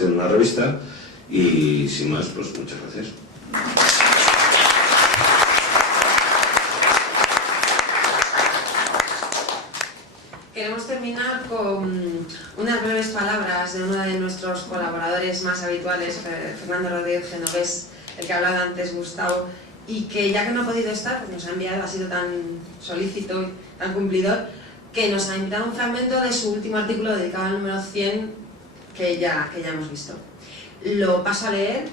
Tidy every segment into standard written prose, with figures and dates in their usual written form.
colaboración en la revista y sin más, pues muchas gracias. Queremos terminar con unas breves palabras de uno de nuestros colaboradores más habituales, Fernando Rodríguez Genovés, el que ha hablado antes, Gustavo, y que ya que no ha podido estar, pues nos ha enviado, ha sido tan solícito y tan cumplidor, que nos ha invitado un fragmento de su último artículo dedicado al número 100 que ya hemos visto. Lo paso a leer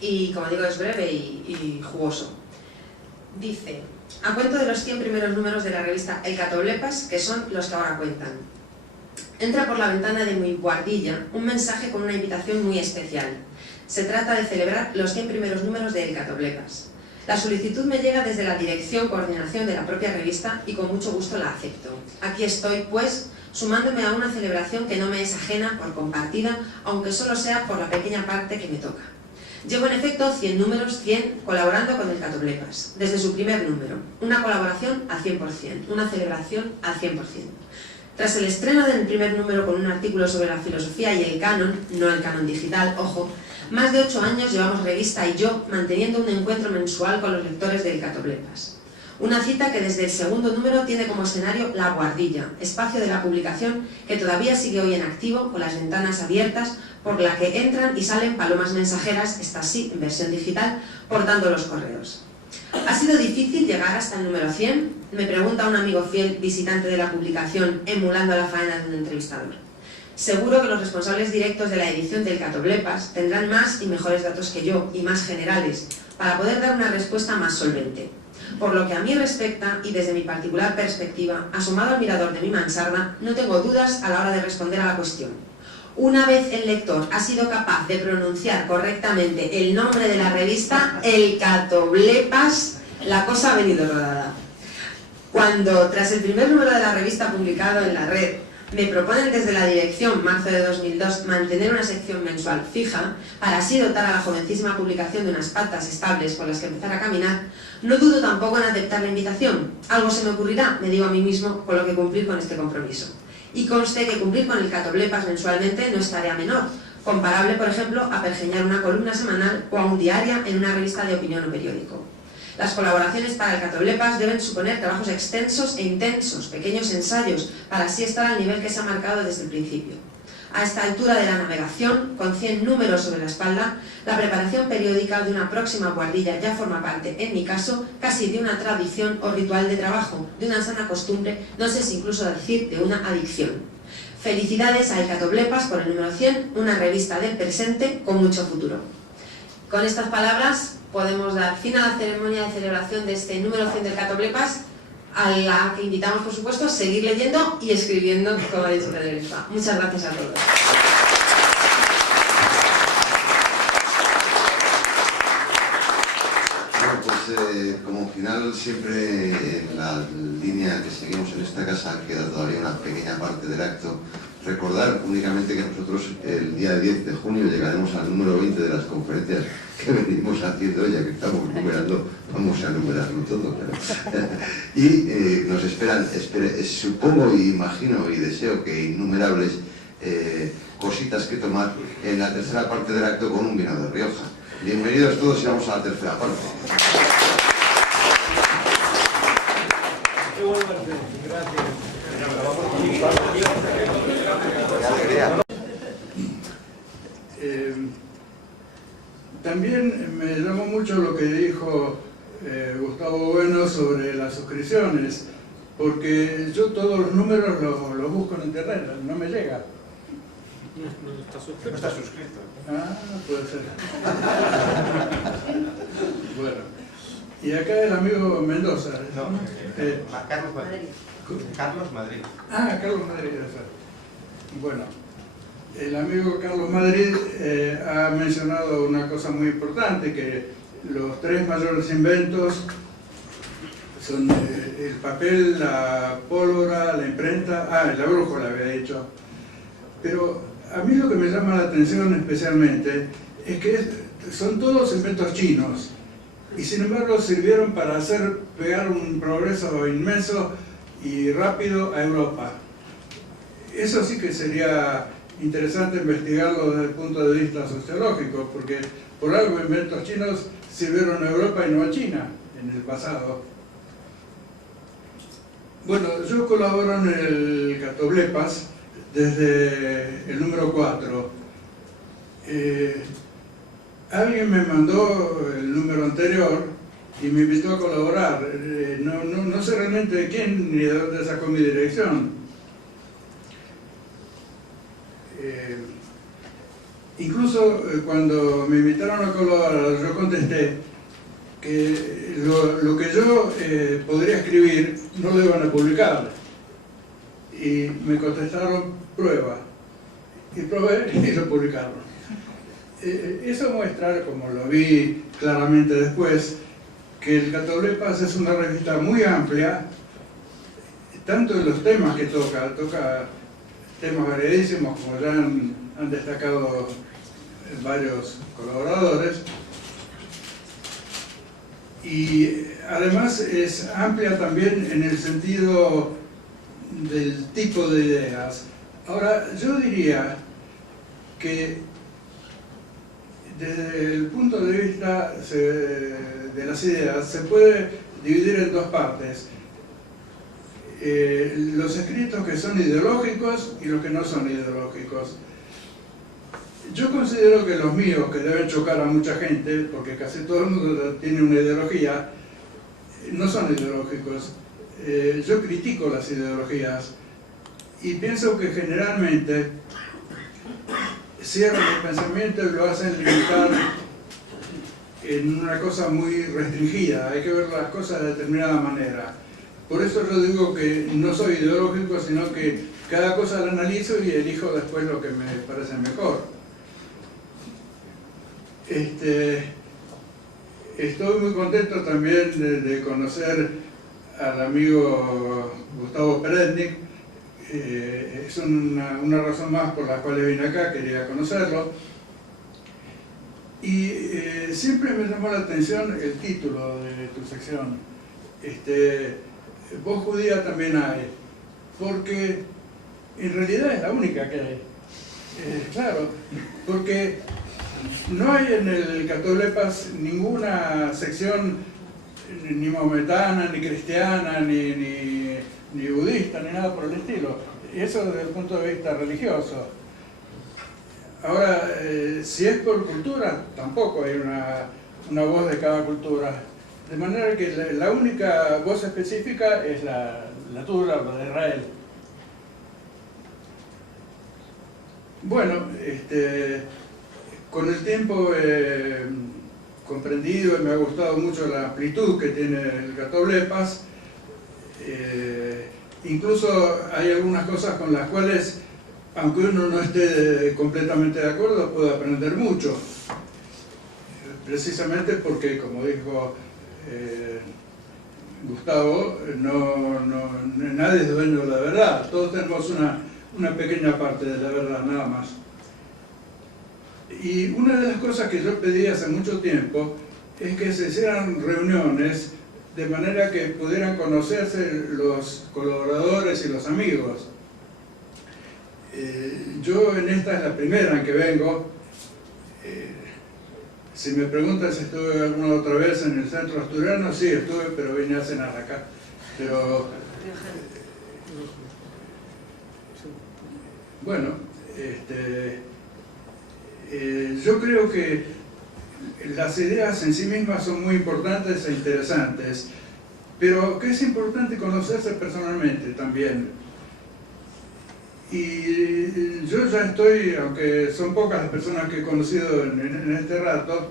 y, como digo, es breve y jugoso. Dice: a cuento de los 100 primeros números de la revista El Catoblepas, que son los que ahora cuentan. Entra por la ventana de mi guardilla un mensaje con una invitación muy especial. Se trata de celebrar los 100 primeros números de El Catoblepas. La solicitud me llega desde la dirección coordinación de la propia revista y con mucho gusto la acepto. Aquí estoy, pues, sumándome a una celebración que no me es ajena por compartida, aunque solo sea por la pequeña parte que me toca. Llevo en efecto 100 números, 100, colaborando con El Catoblepas, desde su primer número. Una colaboración al 100%, una celebración al 100%. Tras el estreno del primer número con un artículo sobre la filosofía y el canon, no el canon digital, ojo, más de 8 años llevamos revista y yo manteniendo un encuentro mensual con los lectores de El Catoblepas. Una cita que desde el segundo número tiene como escenario La Guardilla, espacio de la publicación que todavía sigue hoy en activo, con las ventanas abiertas, por la que entran y salen palomas mensajeras, esta sí, en versión digital, portando los correos. ¿Ha sido difícil llegar hasta el número 100? Me pregunta un amigo fiel visitante de la publicación, emulando la faena de un entrevistador. Seguro que los responsables directos de la edición del Catoblepas tendrán más y mejores datos que yo, y más generales, para poder dar una respuesta más solvente. Por lo que a mí respecta, y desde mi particular perspectiva, asomado al mirador de mi mansarda, no tengo dudas a la hora de responder a la cuestión. Una vez el lector ha sido capaz de pronunciar correctamente el nombre de la revista, El Catoblepas, la cosa ha venido rodada. Cuando, tras el primer número de la revista publicado en la red, me proponen desde la dirección, marzo de 2002, mantener una sección mensual fija, para así dotar a la jovencísima publicación de unas patas estables con las que empezar a caminar, no dudo tampoco en aceptar la invitación. Algo se me ocurrirá, me digo a mí mismo, con lo que cumplir con este compromiso. Y conste que cumplir con El Catoblepas mensualmente no es tarea menor, comparable, por ejemplo, a pergeñar una columna semanal o a un diaria en una revista de opinión o periódico. Las colaboraciones para El Catoblepas deben suponer trabajos extensos e intensos, pequeños ensayos, para así estar al nivel que se ha marcado desde el principio. A esta altura de la navegación, con 100 números sobre la espalda, la preparación periódica de una próxima guardilla ya forma parte, en mi caso, casi de una tradición o ritual de trabajo, de una sana costumbre, no sé si incluso decir de una adicción. Felicidades a El Catoblepas por el número 100, una revista del presente con mucho futuro. Con estas palabras podemos dar fin a la ceremonia de celebración de este número 100 del Catoblepas, a la que invitamos, por supuesto, a seguir leyendo y escribiendo, como ha dicho Pedro Lisba. Muchas gracias a todos. Bueno, pues como final siempre en la línea que seguimos en esta casa queda todavía una pequeña parte del acto. Recordar únicamente que nosotros el día 10 de junio llegaremos al número 20 de las conferencias que venimos haciendo, ya que estamos numerando, vamos a numerarlo todo, claro. Y nos esperan, supongo y imagino y deseo que innumerables cositas que tomar en la tercera parte del acto con un vino de Rioja. Bienvenidos todos y vamos a la tercera parte. También me llamó mucho lo que dijo Gustavo Bueno sobre las suscripciones, porque yo todos los números los busco en internet, no me llega. No está suscrito. No está suscrito. Ah, puede ser. Bueno, y acá el amigo Mendoza. No, Carlos Madrid. Carlos Madrid. Ah, Carlos Madrid, debe ser. Bueno, el amigo Carlos Madrid ha mencionado una cosa muy importante, que los 3 mayores inventos son el papel, la pólvora, la imprenta, la brújula había dicho. Pero a mí lo que me llama la atención especialmente es que son todos inventos chinos y sin embargo sirvieron para hacer pegar un progreso inmenso y rápido a Europa. Eso sí que sería interesante investigarlo desde el punto de vista sociológico, porque por algo inventos chinos sirvieron a Europa y no a China en el pasado. Bueno, yo colaboro en el Catoblepas desde el número 4. Alguien me mandó el número anterior y me invitó a colaborar. No sé realmente de quién ni de dónde sacó mi dirección. Incluso cuando me invitaron a colaborar, yo contesté que lo que yo podría escribir no lo iban a publicar. Y me contestaron, prueba. Y probé y lo publicaron. Eso muestra, como lo vi claramente después, que el Catoblepas es una revista muy amplia, tanto en los temas que toca temas variadísimos, como ya han destacado varios colaboradores, y además es amplia también en el sentido del tipo de ideas. Ahora, yo diría que desde el punto de vista de las ideas se puede dividir en dos partes. Los escritos que son ideológicos y los que no son ideológicos. Yo considero que los míos, que deben chocar a mucha gente, porque casi todo el mundo tiene una ideología, no son ideológicos. Yo critico las ideologías y pienso que generalmente cierran el pensamiento y lo hacen limitar en una cosa muy restringida. Hay que ver las cosas de determinada manera. Por eso yo digo que no soy ideológico, sino que cada cosa la analizo y elijo después lo que me parece mejor. Estoy muy contento también de conocer al amigo Gustavo Peretnik. Es una razón más por la cual vine acá, quería conocerlo. Y siempre me llamó la atención el título de tu sección. Voz judía también hay, porque en realidad es la única que hay. Claro, porque no hay en el Catoblepas ninguna sección ni maometana, ni cristiana, ni budista, ni nada por el estilo. Eso desde el punto de vista religioso. Ahora, si es por cultura, tampoco hay una voz de cada cultura. De manera que la única voz específica es la tuya, la de Israel. Bueno, con el tiempo he comprendido y me ha gustado mucho la amplitud que tiene el Catoblepas. Incluso hay algunas cosas con las cuales, aunque uno no esté completamente de acuerdo, puede aprender mucho. Precisamente porque, como dijo Gustavo, nadie es dueño de la verdad. Todos tenemos una pequeña parte de la verdad, nada más. Y una de las cosas que yo pedí hace mucho tiempo es que se hicieran reuniones de manera que pudieran conocerse los colaboradores y los amigos. Yo en esta es la primera en que vengo. Si me preguntan si estuve alguna otra vez en el centro asturiano, sí estuve, pero vine a cenar acá. Pero bueno, yo creo que las ideas en sí mismas son muy importantes e interesantes, pero que es importante conocerse personalmente también. Y yo ya estoy, aunque son pocas las personas que he conocido en este rato,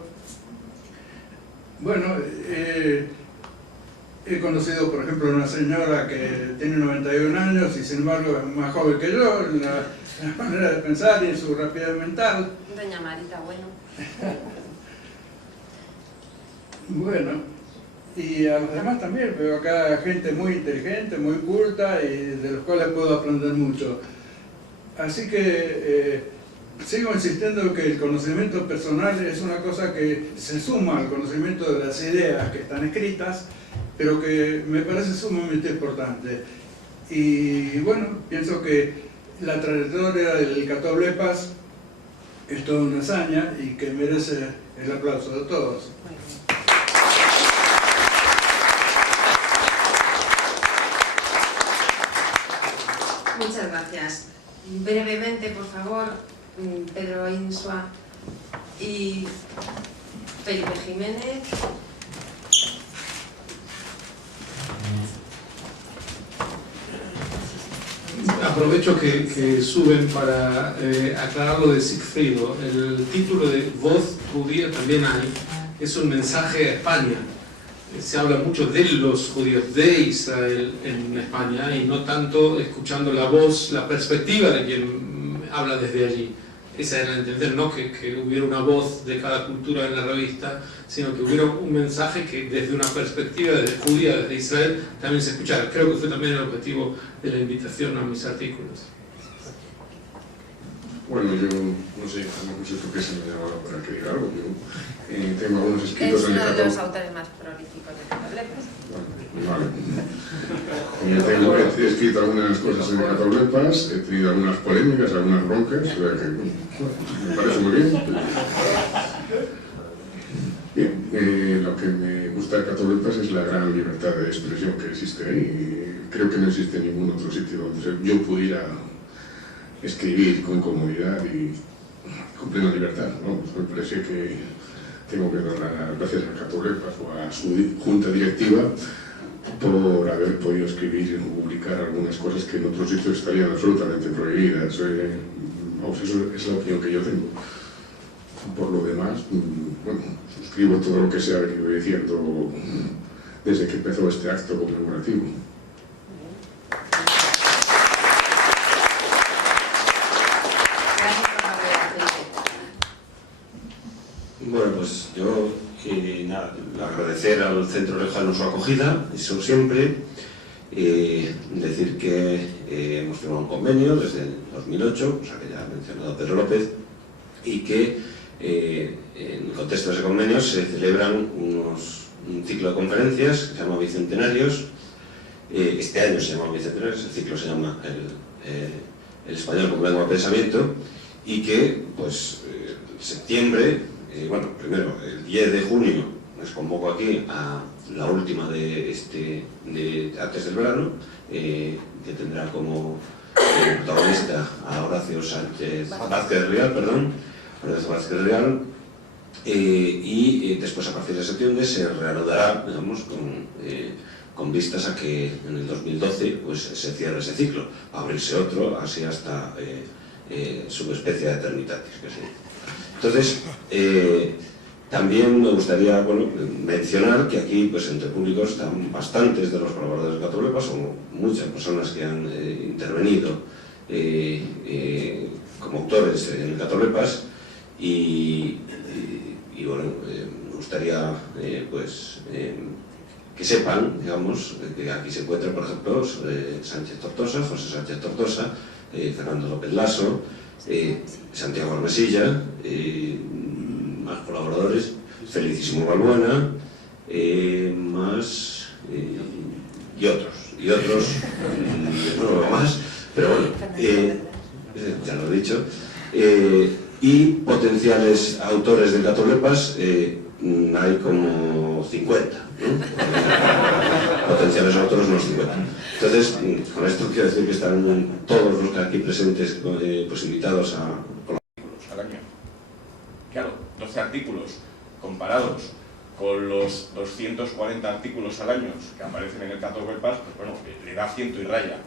bueno, he conocido, por ejemplo, una señora que tiene 91 años y sin embargo es más joven que yo, en la manera de pensar y en su rapidez mental. Doña Marita, bueno. Bueno, y a los demás también, veo acá gente muy inteligente, muy culta y de los cuales puedo aprender mucho. Así que sigo insistiendo que el conocimiento personal es una cosa que se suma al conocimiento de las ideas que están escritas, pero que me parece sumamente importante. Y bueno, pienso que la trayectoria del Catoblepas es toda una hazaña y que merece el aplauso de todos. Muchas gracias. Brevemente, por favor, Pedro Insua y Felipe Jiménez. Aprovecho que suben para aclarar lo de Sigfrido. El título de Voz Judía también hay, es un mensaje a España. Se habla mucho de los judíos, de Israel en España, y no tanto escuchando la voz, la perspectiva de quien habla desde allí. Esa era la intención, no que hubiera una voz de cada cultura en la revista, sino que hubiera un mensaje que desde una perspectiva de judía, desde Israel, también se escuchara. Creo que fue también el objetivo de la invitación a mis artículos. Bueno, yo no sé, no sé por qué se me llamaba para que diga algo, pero tengo algunos escritos Es en el uno de Catoblepas. los autores más prolíficos de Catoblepas. Vale. Yo he escrito algunas cosas en el Catoblepas, he tenido algunas polémicas, algunas broncas, o sea que me parece muy bien. Bien, lo que me gusta de Catoblepas es la gran libertad de expresión que existe ahí. Creo que no existe ningún otro sitio donde yo pudiera escribir con comodidad y con plena libertad, ¿no? Pues me parece que tengo que dar las gracias a Catoblepas o a su junta directiva por haber podido escribir y publicar algunas cosas que en otros sitios estarían absolutamente prohibidas. Eso es la opinión que yo tengo. Por lo demás, bueno, suscribo todo lo que se ha venido diciendo desde que empezó este acto conmemorativo. Bueno, pues yo nada, agradecer al Centro Lejano su acogida, eso siempre. Decir que hemos firmado un convenio desde el 2008, o sea que ya ha mencionado Pedro López, y que en el contexto de ese convenio se celebran un ciclo de conferencias que se llama Bicentenarios. Este año se llama Bicentenarios, el ciclo se llama el español como lengua de pensamiento, y que pues en septiembre, bueno, primero el 10 de junio les convoco aquí a la última de antes del verano, que tendrá como protagonista a Horacio Vázquez Real, y después a partir de septiembre se reanudará, digamos, con vistas a que en el 2012 pues, se cierre ese ciclo, abrirse otro, así hasta subespecie de eternitatis, que sí. Entonces, también me gustaría mencionar que aquí, pues, entre públicos están bastantes de los colaboradores de Catoblepas, son muchas personas que han intervenido como autores en el Catoblepas, y bueno, me gustaría que sepan, digamos, que aquí se encuentra, por ejemplo, José Sánchez Tortosa, Fernando López Lasso, Santiago Armesilla, más colaboradores, Felicísimo Balbuena, más y otros no más, pero bueno, ya lo he dicho, y potenciales autores del Catoblepas hay como 50, ¿no? Potenciales autores unos 50. Entonces, con esto quiero decir que están todos los que aquí presentes pues invitados a al año. Claro, 12 artículos comparados con los 240 artículos al año que aparecen en el Catoblepas, pues bueno, le da ciento y raya.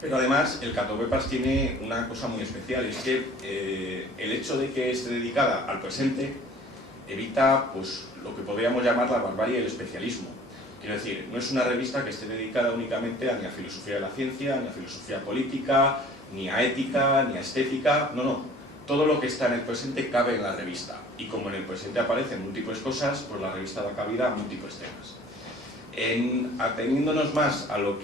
Pero además el Catoblepas tiene una cosa muy especial, es que el hecho de que esté dedicada al presente evita pues lo que podríamos llamar la barbarie y el especialismo. Quiero decir, no es una revista que esté dedicada únicamente ni a filosofía de la ciencia, ni a filosofía política, ni a ética, ni a estética, no. Todo lo que está en el presente cabe en la revista. Y como en el presente aparecen múltiples cosas, pues la revista da cabida a múltiples temas. Ateniéndonos más al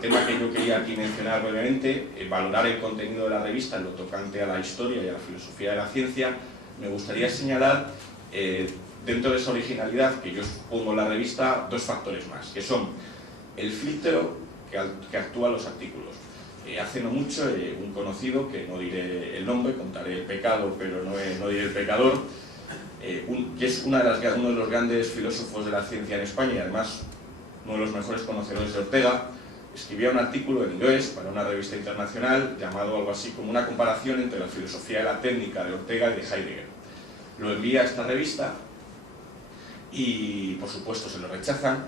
tema que yo quería aquí mencionar brevemente, valorar el contenido de la revista en lo tocante a la historia y a la filosofía de la ciencia, me gustaría señalar dentro de esa originalidad que yo pongo en la revista dos factores más, que son el filtro que actúa en los artículos. Hace no mucho, un conocido, que no diré el nombre, contaré el pecado, pero no diré el pecador, que es uno de los grandes filósofos de la ciencia en España y además uno de los mejores conocedores de Ortega, escribía un artículo en inglés para una revista internacional llamado algo así como una comparación entre la filosofía y la técnica de Ortega y de Heidegger. Lo envía a esta revista y por supuesto se lo rechazan,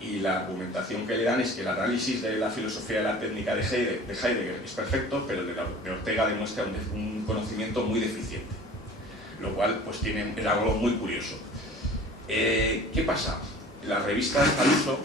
y la argumentación que le dan es que el análisis de la filosofía y la técnica de Heidegger es perfecto, pero el de Ortega demuestra un conocimiento muy deficiente, lo cual pues es algo muy curioso. ¿Qué pasa? Las revistas al uso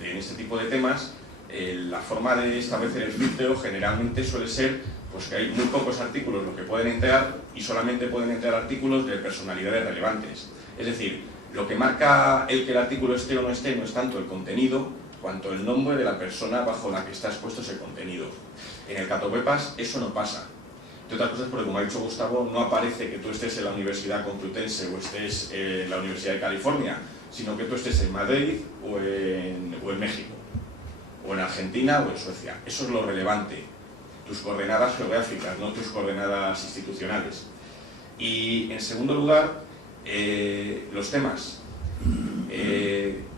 en este tipo de temas, la forma de establecer el filtro generalmente suele ser pues que hay muy pocos artículos lo que pueden entrar y solamente pueden entrar artículos de personalidades relevantes. Es decir, lo que marca el que el artículo esté o no esté no es tanto el contenido, cuanto el nombre de la persona bajo la que está expuesto ese contenido. En el Catopepas eso no pasa. Entre otras cosas porque, como ha dicho Gustavo, no aparece que tú estés en la Universidad Complutense o estés en la Universidad de California, sino que tú estés en Madrid o en México, o en Argentina o en Suecia. Eso es lo relevante, tus coordenadas geográficas, no tus coordenadas institucionales. Y en segundo lugar, los temas.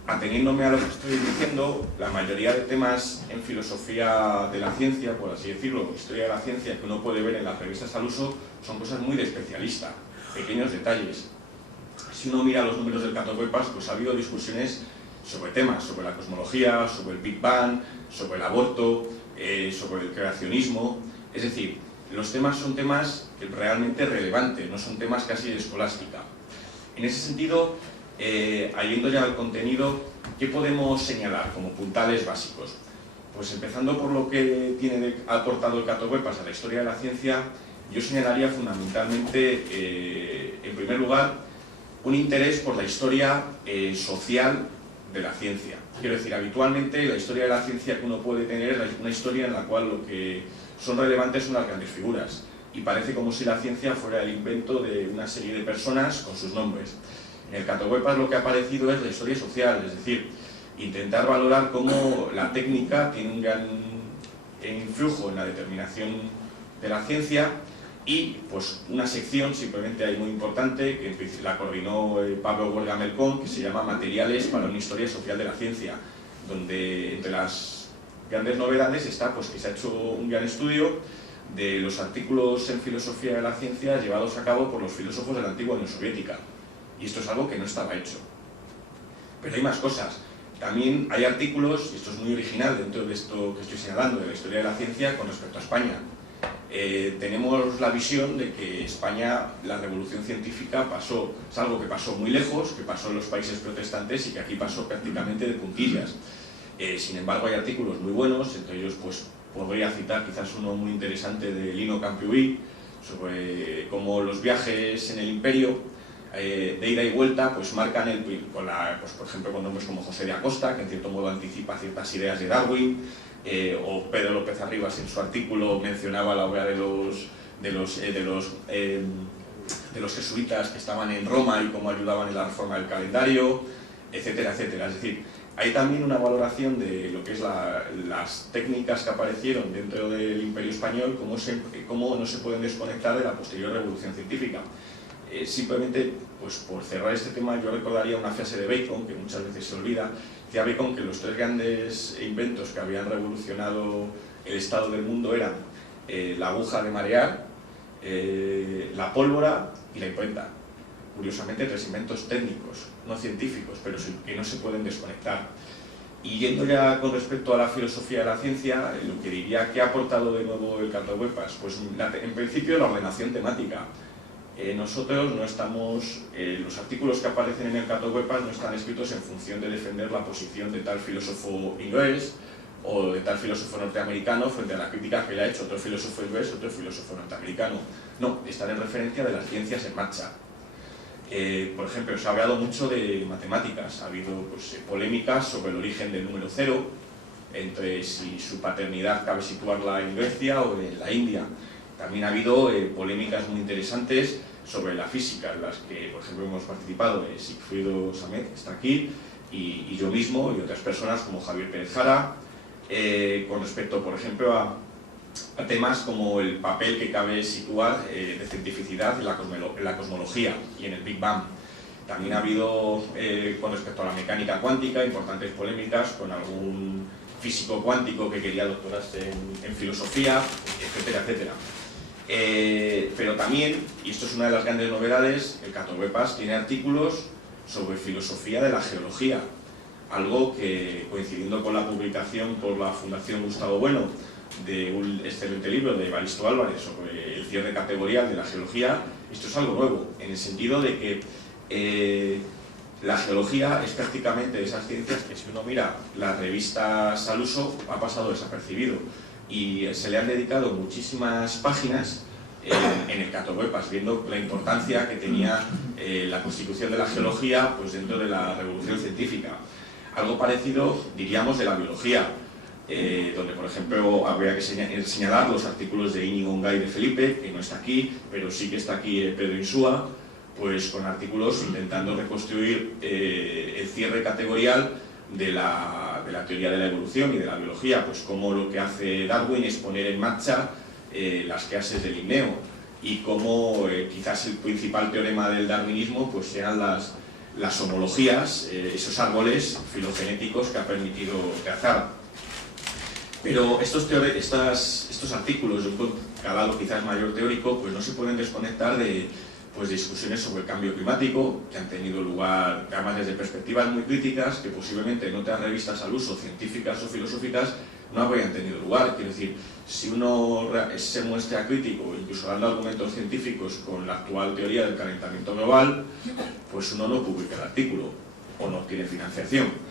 Ateniéndome a lo que estoy diciendo, la mayoría de temas en filosofía de la ciencia, por así decirlo, historia de la ciencia, que uno puede ver en las revistas al uso, son cosas muy de especialista, pequeños detalles. Si uno mira los números del Catopepas, pues ha habido discusiones sobre temas, sobre la cosmología, sobre el Big Bang, sobre el aborto, sobre el creacionismo. Es decir, los temas son temas realmente relevantes, no son temas casi de escolástica. En ese sentido, yendo ya al contenido, ¿qué podemos señalar como puntales básicos? Pues empezando por lo que ha aportado el Catopepas a la historia de la ciencia, yo señalaría fundamentalmente, en primer lugar, un interés por la historia social de la ciencia. Quiero decir, habitualmente la historia de la ciencia que uno puede tener es una historia en la cual lo que son relevantes son las grandes figuras, y parece como si la ciencia fuera el invento de una serie de personas con sus nombres. En el Catopepas lo que ha aparecido es la historia social, es decir, intentar valorar cómo la técnica tiene un gran influjo en la determinación de la ciencia, y pues una sección simplemente ahí muy importante que la coordinó Pablo Gorga Melcón, que se llama Materiales para una historia social de la ciencia, donde entre las grandes novedades está pues que se ha hecho un gran estudio de los artículos en filosofía de la ciencia llevados a cabo por los filósofos de la antigua Unión Soviética, y esto es algo que no estaba hecho. Pero hay más cosas. También hay artículos, y esto es muy original dentro de esto que estoy señalando, de la historia de la ciencia con respecto a España. Tenemos la visión de que España, la revolución científica es algo que pasó muy lejos, que pasó en los países protestantes y que aquí pasó prácticamente de puntillas. Sin embargo, hay artículos muy buenos, entre ellos pues podría citar quizás uno muy interesante de Lino Campiubí, sobre cómo los viajes en el imperio de ida y vuelta pues marcan pues, por ejemplo con nombres como José de Acosta, que en cierto modo anticipa ciertas ideas de Darwin, o Pedro López Arribas en su artículo mencionaba la obra de los jesuitas que estaban en Roma y cómo ayudaban en la reforma del calendario, etcétera, etcétera. Es decir, hay también una valoración de lo que es las técnicas que aparecieron dentro del Imperio Español, cómo no se pueden desconectar de la posterior revolución científica. Simplemente, pues por cerrar este tema, yo recordaría una frase de Bacon, que muchas veces se olvida. Decía Bacon que los tres grandes inventos que habían revolucionado el estado del mundo eran la aguja de marear, la pólvora y la imprenta. Curiosamente, tres inventos técnicos, no científicos, pero que no se pueden desconectar. Y yendo ya con respecto a la filosofía de la ciencia, lo que diría que ha aportado de nuevo el Catopepas, pues en principio la ordenación temática. Nosotros no estamos, los artículos que aparecen en el Catopepas no están escritos en función de defender la posición de tal filósofo inglés o de tal filósofo norteamericano frente a la crítica que le ha hecho otro filósofo inglés o otro filósofo norteamericano. No, están en referencia de las ciencias en marcha. Por ejemplo, se ha hablado mucho de matemáticas, ha habido pues, polémicas sobre el origen del número cero, entre si su paternidad cabe situarla en Grecia o en la India. También ha habido polémicas muy interesantes sobre la física, en las que, por ejemplo, hemos participado Sigfrido Samet, que está aquí, y yo mismo, y otras personas como Javier Pérez Jara, con respecto, por ejemplo, a a temas como el papel que cabe situar de cientificidad en la cosmología y en el Big Bang. También ha habido, con respecto a la mecánica cuántica, importantes polémicas con algún físico cuántico que quería doctorarse en filosofía, etcétera, etcétera. Pero también, y esto es una de las grandes novedades, el Catovepas tiene artículos sobre filosofía de la geología, algo que, coincidiendo con la publicación por la Fundación Gustavo Bueno de un excelente libro de Evaristo Álvarez sobre el cierre categorial de la geología, esto es algo nuevo, en el sentido de que la geología es prácticamente de esas ciencias que, si uno mira las revistas al uso, ha pasado desapercibido, y se le han dedicado muchísimas páginas en el Catovepas, viendo la importancia que tenía la constitución de la geología pues, dentro de la revolución científica. Algo parecido, diríamos, de la biología, donde, por ejemplo, habría que señalar los artículos de Íñigo Ongay de Felipe, que no está aquí, pero sí que está aquí Pedro Insúa, pues con artículos intentando reconstruir el cierre categorial de la teoría de la evolución y de la biología, pues como lo que hace Darwin es poner en marcha las clases de Linneo, y como quizás el principal teorema del darwinismo pues sean las homologías, esos árboles filogenéticos que ha permitido trazar. Pero estos artículos de un calado quizás mayor teórico pues no se pueden desconectar de discusiones sobre el cambio climático que han tenido lugar, además desde perspectivas muy críticas, que posiblemente en otras revistas al uso, científicas o filosóficas, no habrían tenido lugar. Quiero decir, si uno se muestra crítico, incluso dando argumentos científicos con la actual teoría del calentamiento global, pues uno no publica el artículo o no tiene financiación.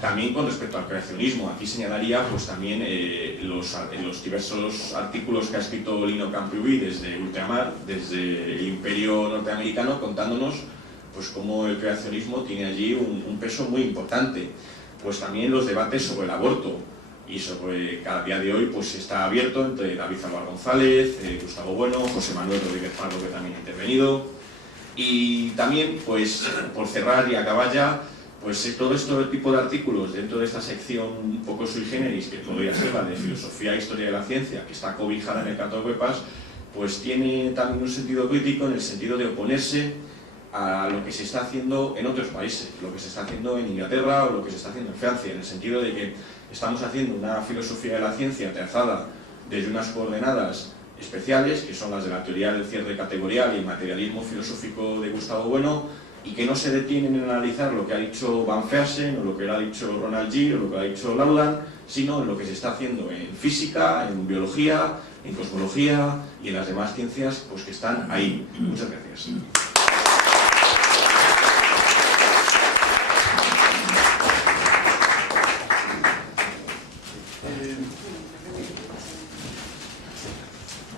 También con respecto al creacionismo, aquí señalaría pues también los diversos artículos que ha escrito Lino Camprubí desde ultramar, desde el Imperio norteamericano, contándonos pues cómo el creacionismo tiene allí un peso muy importante. Pues también los debates sobre el aborto, y sobre cada día de hoy pues está abierto entre David Álvaro González, Gustavo Bueno, José Manuel Rodríguez Pardo, que también ha intervenido, y también pues por cerrar y acabar ya, pues todo este tipo de artículos dentro de esta sección un poco sui generis, que podría ser la de filosofía e historia de la ciencia, que está cobijada en el Catovepas, pues tiene también un sentido crítico en el sentido de oponerse a lo que se está haciendo en otros países, lo que se está haciendo en Inglaterra o lo que se está haciendo en Francia, en el sentido de que estamos haciendo una filosofía de la ciencia trazada desde unas coordenadas especiales, que son las de la teoría del cierre categorial y el materialismo filosófico de Gustavo Bueno, y que no se detienen en analizar lo que ha dicho Van Fersen, o lo que ha dicho Ronald Gill, o lo que ha dicho Laudan, sino en lo que se está haciendo en física, en biología, en cosmología y en las demás ciencias pues, que están ahí. Muchas gracias.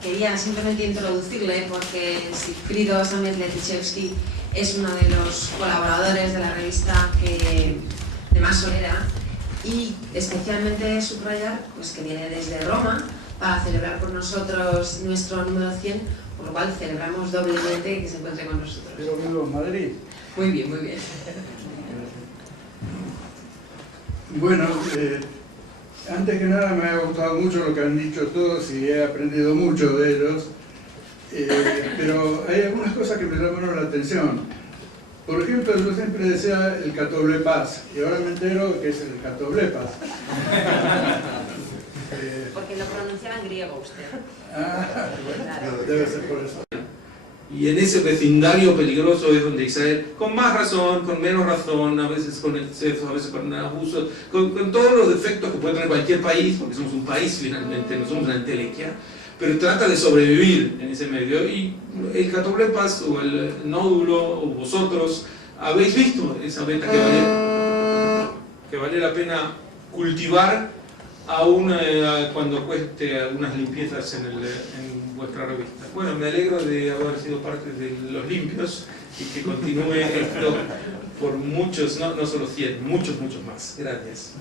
Quería simplemente introducirle porque Sigfrido Sámez-Letichevsky es uno de los colaboradores de la revista de más solera, y especialmente subrayar pues, que viene desde Roma para celebrar con nosotros nuestro número 100, por lo cual celebramos doblemente que se encuentre con nosotros. Pero vivo en Madrid. Muy bien, muy bien. Bueno, antes que nada me ha gustado mucho lo que han dicho todos y he aprendido mucho de ellos, pero hay algunas cosas que me llamaron la atención. Por ejemplo, yo siempre decía el Catoblepas y ahora me entero que es el Catoblepas. Porque lo pronunciaba en griego usted. Ah, bueno, debe ser por eso. Y en ese vecindario peligroso es donde Israel, con más razón, con menos razón, a veces con exceso, a veces con abuso, con todos los defectos que puede tener cualquier país, porque somos un país finalmente, no somos una entelequia, pero trata de sobrevivir en ese medio. Y el Catoblepas o el nódulo o vosotros habéis visto esa beta que vale la pena cultivar aún cuando cueste algunas limpiezas en vuestra revista. Bueno, me alegro de haber sido parte de los limpios y que continúe esto por muchos, no solo 100, muchos más. Gracias.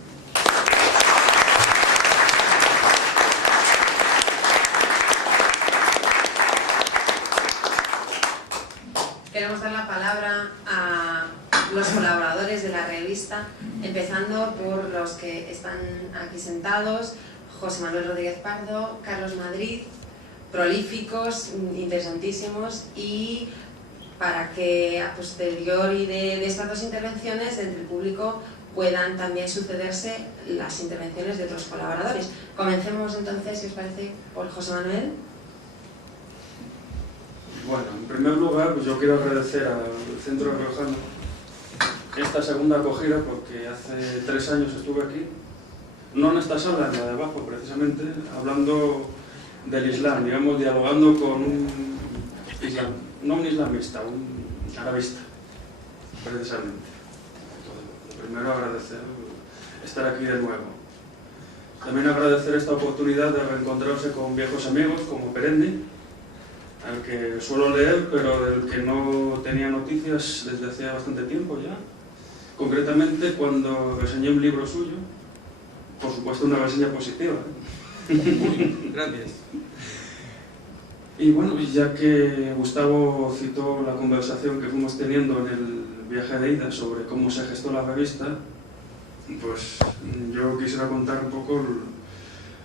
Queremos dar la palabra a los colaboradores de la revista, empezando por los que están aquí sentados: José Manuel Rodríguez Pardo, Carlos Madrid, prolíficos, interesantísimos, y para que a posteriori de estas dos intervenciones, entre el público, puedan también sucederse las intervenciones de otros colaboradores. Comencemos entonces, si os parece, por José Manuel. Bueno, en primer lugar, pues yo quiero agradecer al Centro Riojano esta segunda acogida, porque hace 3 años estuve aquí, no en esta sala, en la de abajo precisamente, hablando del Islam, digamos, dialogando con un Islam, no un islamista, un arabista, precisamente. Entonces, lo primero, agradecer estar aquí de nuevo. También agradecer esta oportunidad de reencontrarse con viejos amigos como Perenni, al que suelo leer, pero del que no tenía noticias desde hacía bastante tiempo ya. Concretamente cuando reseñé un libro suyo, por supuesto una reseña positiva. Gracias. Y bueno, ya que Gustavo citó la conversación que fuimos teniendo en el viaje de ida sobre cómo se gestó la revista, pues yo quisiera contar un poco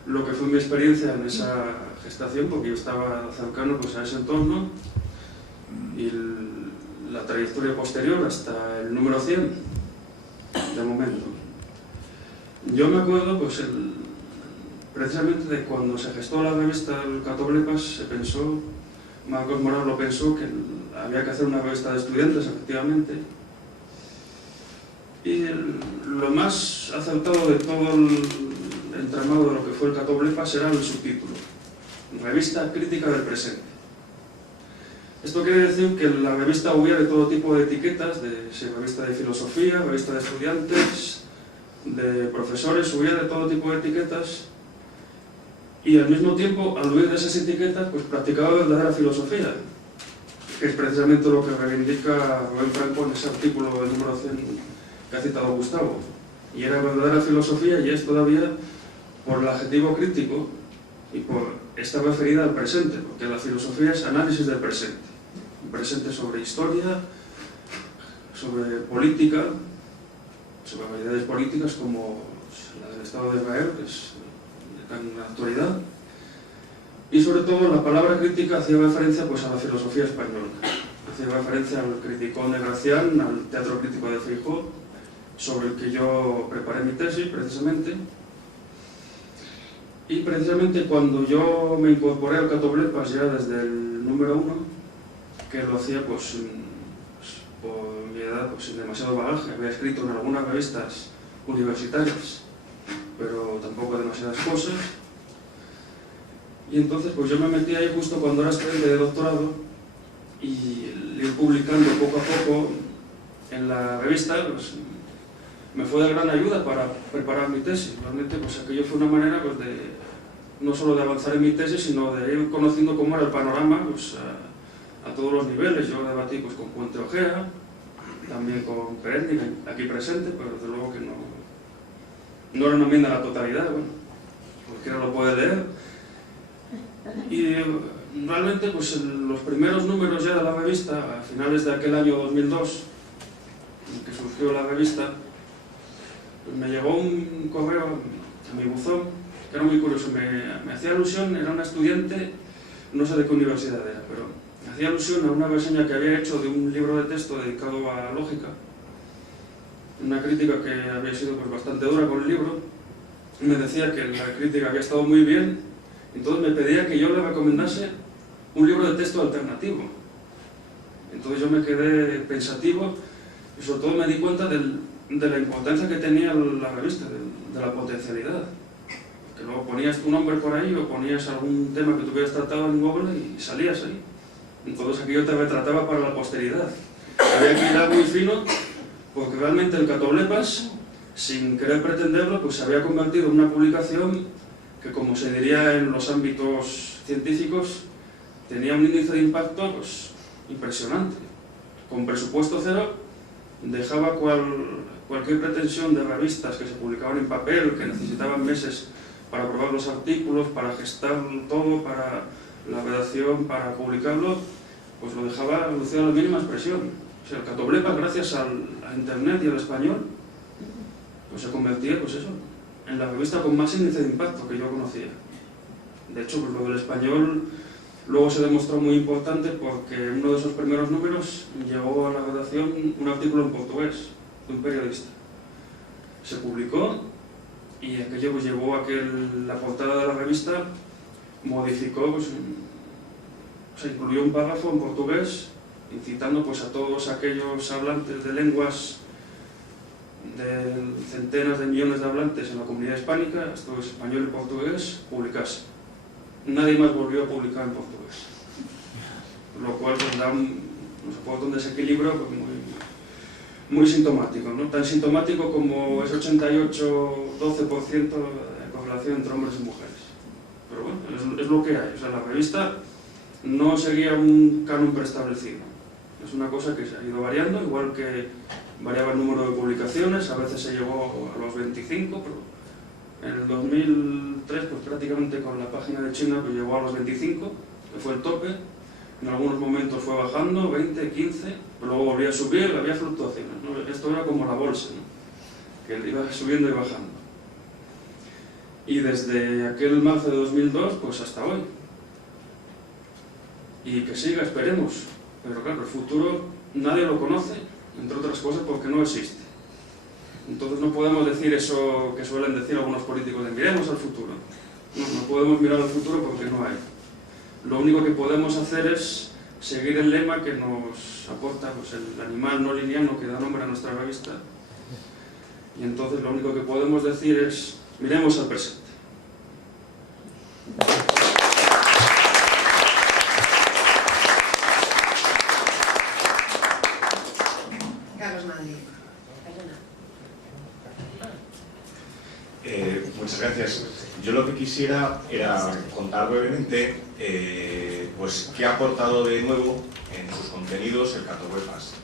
lo que fue mi experiencia en esa gestación, porque yo estaba cercano pues a ese entorno y la trayectoria posterior hasta el número 100 de momento. Yo me acuerdo pues precisamente de cuando se gestó la revista El Catoblepas, se pensó, Marcos Moral lo pensó, que había que hacer una revista de estudiantes, efectivamente, y lo más acertado de todo el entramado de lo que fue El Catoblepas era el subtítulo: Revista Crítica del Presente. Esto quiere decir que la revista huía de todo tipo de etiquetas, de revista de filosofía, revista de estudiantes, de profesores, huía de todo tipo de etiquetas, y al mismo tiempo, al huir de esas etiquetas, pues practicaba verdadera filosofía, que es precisamente lo que reivindica Rubén Franco en ese artículo del número 100 que ha citado Gustavo. Y era verdadera filosofía, y es todavía por el adjetivo crítico, y está referida al presente, porque la filosofía es análisis del presente. Un presente sobre historia, sobre política, sobre realidades políticas como la del Estado de Israel, que es en la actualidad, y sobre todo la palabra crítica hacía referencia pues a la filosofía española, hacía referencia al criticón de Gracián, al teatro crítico de Feijóo, sobre el que yo preparé mi tesis precisamente. Y precisamente cuando yo me incorporé al Catoblepas ya desde el número 1, que lo hacía pues por mi edad pues sin demasiado bagaje, había escrito en algunas revistas universitarias, pero tampoco demasiadas cosas, y entonces pues yo me metí ahí justo cuando era estudiante de doctorado, y ir publicando poco a poco en la revista pues me fue de gran ayuda para preparar mi tesis. Realmente pues aquello fue una manera pues no solo de avanzar en mi tesis, sino de ir conociendo cómo era el panorama pues, a todos los niveles. Yo debatí pues, con Puente Ojea, también con Perenni, aquí presente, pero desde luego que no era una enmienda a la totalidad, bueno, cualquiera lo puede leer. Y realmente pues, en los primeros números ya de la revista, a finales de aquel año 2002, en que surgió la revista, pues me llegó un correo a mi buzón, que era muy curioso, me hacía alusión, era una estudiante, no sé de qué universidad era, pero me hacía alusión a una reseña que había hecho de un libro de texto dedicado a lógica, una crítica que había sido pues, bastante dura con el libro, y me decía que la crítica había estado muy bien, entonces me pedía que yo le recomendase un libro de texto alternativo. Entonces yo me quedé pensativo y sobre todo me di cuenta de la importancia que tenía la revista, de la potencialidad. Que luego ponías tu nombre por ahí o ponías algún tema que tuvieras tratado en Google y salías ahí. Entonces aquello te retrataba para la posteridad. Había que ir muy fino porque realmente el Catoblepas, sin querer pretenderlo, pues se había convertido en una publicación que, como se diría en los ámbitos científicos, tenía un índice de impacto pues, impresionante. Con presupuesto cero dejaba cualquier pretensión de revistas que se publicaban en papel, que necesitaban meses para probar los artículos, para gestar todo, para la redacción, para publicarlo, pues lo dejaba reducido a la mínima expresión. O sea, el Catoblepas, gracias a internet y al español, pues se convertía, pues eso, en la revista con más índice de impacto que yo conocía. De hecho, pues lo del español luego se demostró muy importante porque en uno de esos primeros números llegó a la redacción un artículo en portugués de un periodista. Se publicó y aquello pues llevó a que la portada de la revista modificó, pues, se incluyó un párrafo en portugués incitando pues a todos aquellos hablantes de lenguas, de centenas de millones de hablantes en la comunidad hispánica, esto es español y portugués, publicarse. Nadie más volvió a publicar en portugués, lo cual pues, da un desequilibrio pues, muy sintomático, ¿no? Tan sintomático como ese 88-12% de correlación entre hombres y mujeres. Pero bueno, es lo que hay. O sea, la revista no seguía un canon preestablecido. Es una cosa que se ha ido variando, igual que variaba el número de publicaciones, a veces se llegó a los 25, pero en el 2003 pues prácticamente con la página de China pues llegó a los 25, que fue el tope. En algunos momentos fue bajando, 20, 15, pero luego volvía a subir, había fluctuaciones, ¿no? Esto era como la bolsa, ¿no? Que iba subiendo y bajando. Y desde aquel marzo de 2002 pues hasta hoy. Y que siga, esperemos. Pero claro, el futuro nadie lo conoce, entre otras cosas porque no existe. Entonces no podemos decir eso que suelen decir algunos políticos de miremos al futuro. No podemos mirar al futuro porque no hay. Lo único que podemos hacer es seguir el lema que nos aporta pues, el animal no lineal que da nombre a nuestra revista. Y entonces lo único que podemos decir es miremos al presente. Carlos Madrid. Muchas gracias. Yo lo que quisiera era contar brevemente pues, qué ha aportado de nuevo en sus contenidos el Catowepas.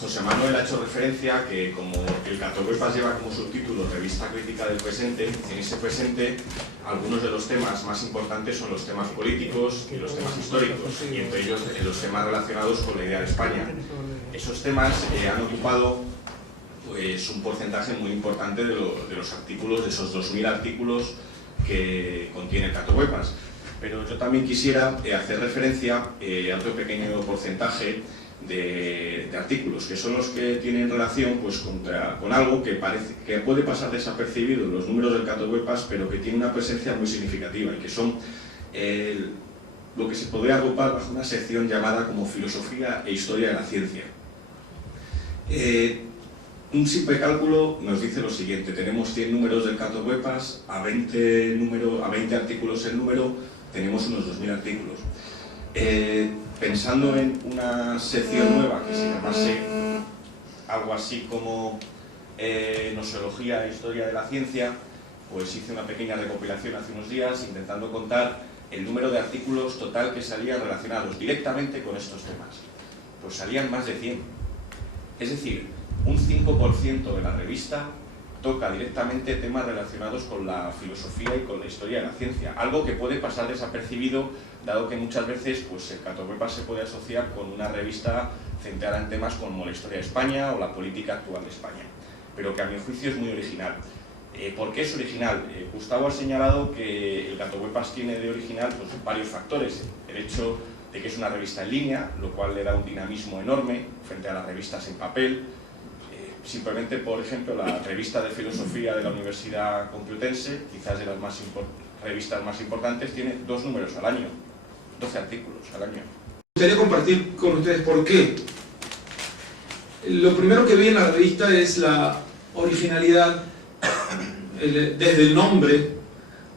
José Manuel ha hecho referencia que como el Catowepas lleva como subtítulo Revista Crítica del Presente, en ese presente algunos de los temas más importantes son los temas políticos y los temas históricos, y entre ellos los temas relacionados con la idea de España. Esos temas han ocupado pues, un porcentaje muy importante de los artículos, de esos 2000 artículos que contiene el Catowepas. Pero yo también quisiera hacer referencia a otro pequeño porcentaje de artículos, que son los que tienen relación pues, con algo que puede pasar desapercibido en los números del Catowepas, pero que tiene una presencia muy significativa, y que son lo que se podría agrupar bajo una sección llamada como Filosofía e Historia de la Ciencia. Un simple cálculo nos dice lo siguiente: tenemos 100 números del Catowepas, a 20 artículos en número tenemos unos 2000 artículos. Pensando en una sección nueva que se llamase algo así como Gnoseología e Historia de la Ciencia, pues hice una pequeña recopilación hace unos días intentando contar el número de artículos total que salían relacionados directamente con estos temas. Pues salían más de 100. Es decir, un 5% de la revista toca directamente temas relacionados con la filosofía y con la historia de la ciencia, algo que puede pasar desapercibido, dado que muchas veces pues, el Catowepas se puede asociar con una revista centrada en temas como la historia de España o la política actual de España, pero que a mi juicio es muy original. ¿Por qué es original? Gustavo ha señalado que el Catowepas tiene de original pues, varios factores. El hecho de que es una revista en línea, lo cual le da un dinamismo enorme frente a las revistas en papel. Simplemente, por ejemplo, la revista de filosofía de la Universidad Complutense, quizás de las revistas más importantes, tiene 2 números al año, 12 artículos al año. Me gustaría compartir con ustedes por qué. Lo primero que vi en la revista es la originalidad, desde el nombre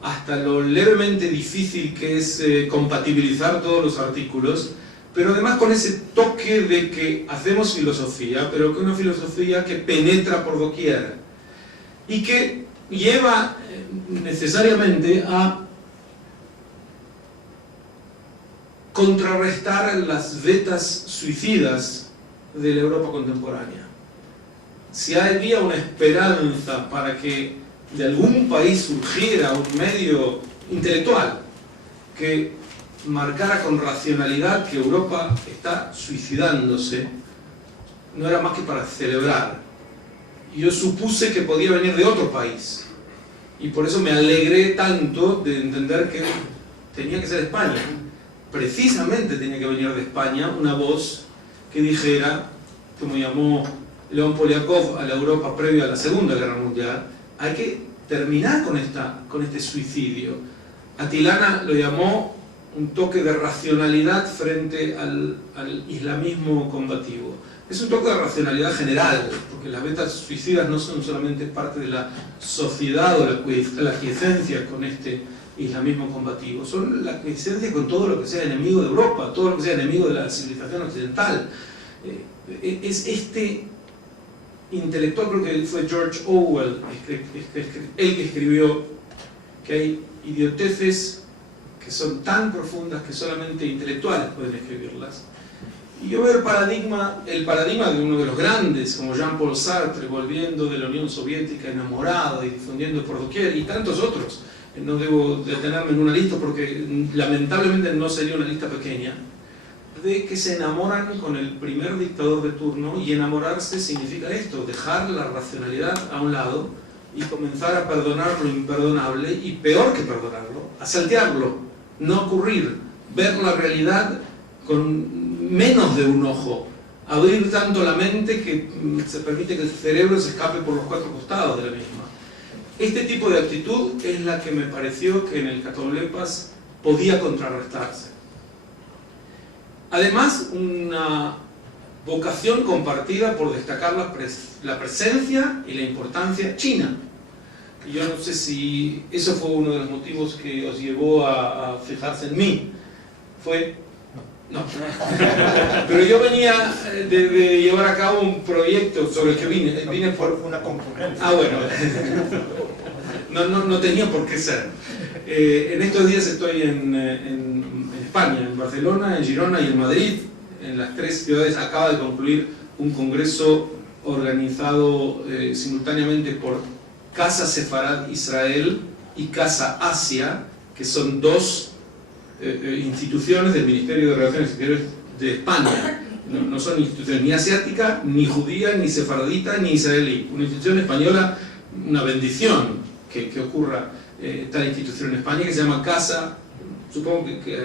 hasta lo levemente difícil que es compatibilizar todos los artículos, pero además con ese toque de que hacemos filosofía, pero que una filosofía que penetra por doquier y que lleva necesariamente a contrarrestar las vetas suicidas de la Europa contemporánea. Si había una esperanza para que de algún país surgiera un medio intelectual que marcara con racionalidad que Europa está suicidándose, no era más que para celebrar y yo supuse que podía venir de otro país. Y por eso me alegré tanto de entender que tenía que ser de España. Precisamente tenía que venir de España una voz que dijera, como llamó León Poliakov a la Europa previa a la Segunda Guerra Mundial, hay que terminar con este suicidio. Atilana lo llamó un toque de racionalidad frente al islamismo combativo. Es un toque de racionalidad general, porque las vetas suicidas no son solamente parte de la sociedad o la aquiescencia con este islamismo combativo, son la aquiescencia con todo lo que sea enemigo de Europa, todo lo que sea enemigo de la civilización occidental. Es este intelectual, creo que fue George Orwell, el que escribió que hay idioteces que son tan profundas que solamente intelectuales pueden escribirlas. Y yo veo el paradigma de uno de los grandes, como Jean-Paul Sartre, volviendo de la Unión Soviética enamorado y difundiendo por doquier, y tantos otros. No debo detenerme en una lista porque lamentablemente no sería una lista pequeña, de que se enamoran con el primer dictador de turno, y enamorarse significa esto, dejar la racionalidad a un lado y comenzar a perdonar lo imperdonable, y peor que perdonarlo, a saltearlo, no ocurrir, ver la realidad con menos de un ojo, abrir tanto la mente que se permite que el cerebro se escape por los cuatro costados de la misma. Este tipo de actitud es la que me pareció que en el Catoblepas podía contrarrestarse. Además, una vocación compartida por destacar la presencia y la importancia china. Y yo no sé si eso fue uno de los motivos que os llevó a fijarse en mí. No. Pero yo venía de llevar a cabo un proyecto sobre el que vine por una concurrencia. Ah, bueno. No tenía por qué ser. En estos días estoy en España, en Barcelona, en Girona y en Madrid. En las tres ciudades acaba de concluir un congreso organizado simultáneamente por Casa Sefarad Israel y Casa Asia, que son dos instituciones del Ministerio de Relaciones Exteriores de España. No son instituciones ni asiática, ni judía, ni sefaradita, ni israelí. Una institución española, una bendición que ocurra tal institución en España, que se llama Casa, supongo que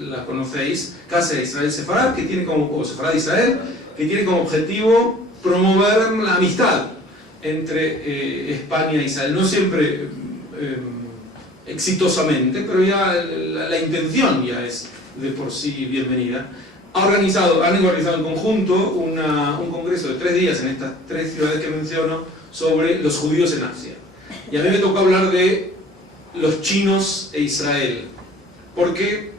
la conocéis, Casa Israel Sefarad, o Sefarad Israel, que tiene como objetivo promover la amistad entre España e Israel. No siempre exitosamente, pero ya la intención ya es de por sí bienvenida. Han organizado en conjunto un congreso de 3 días en estas 3 ciudades que menciono sobre los judíos en Asia. Y a mí me tocó hablar de los chinos e Israel, porque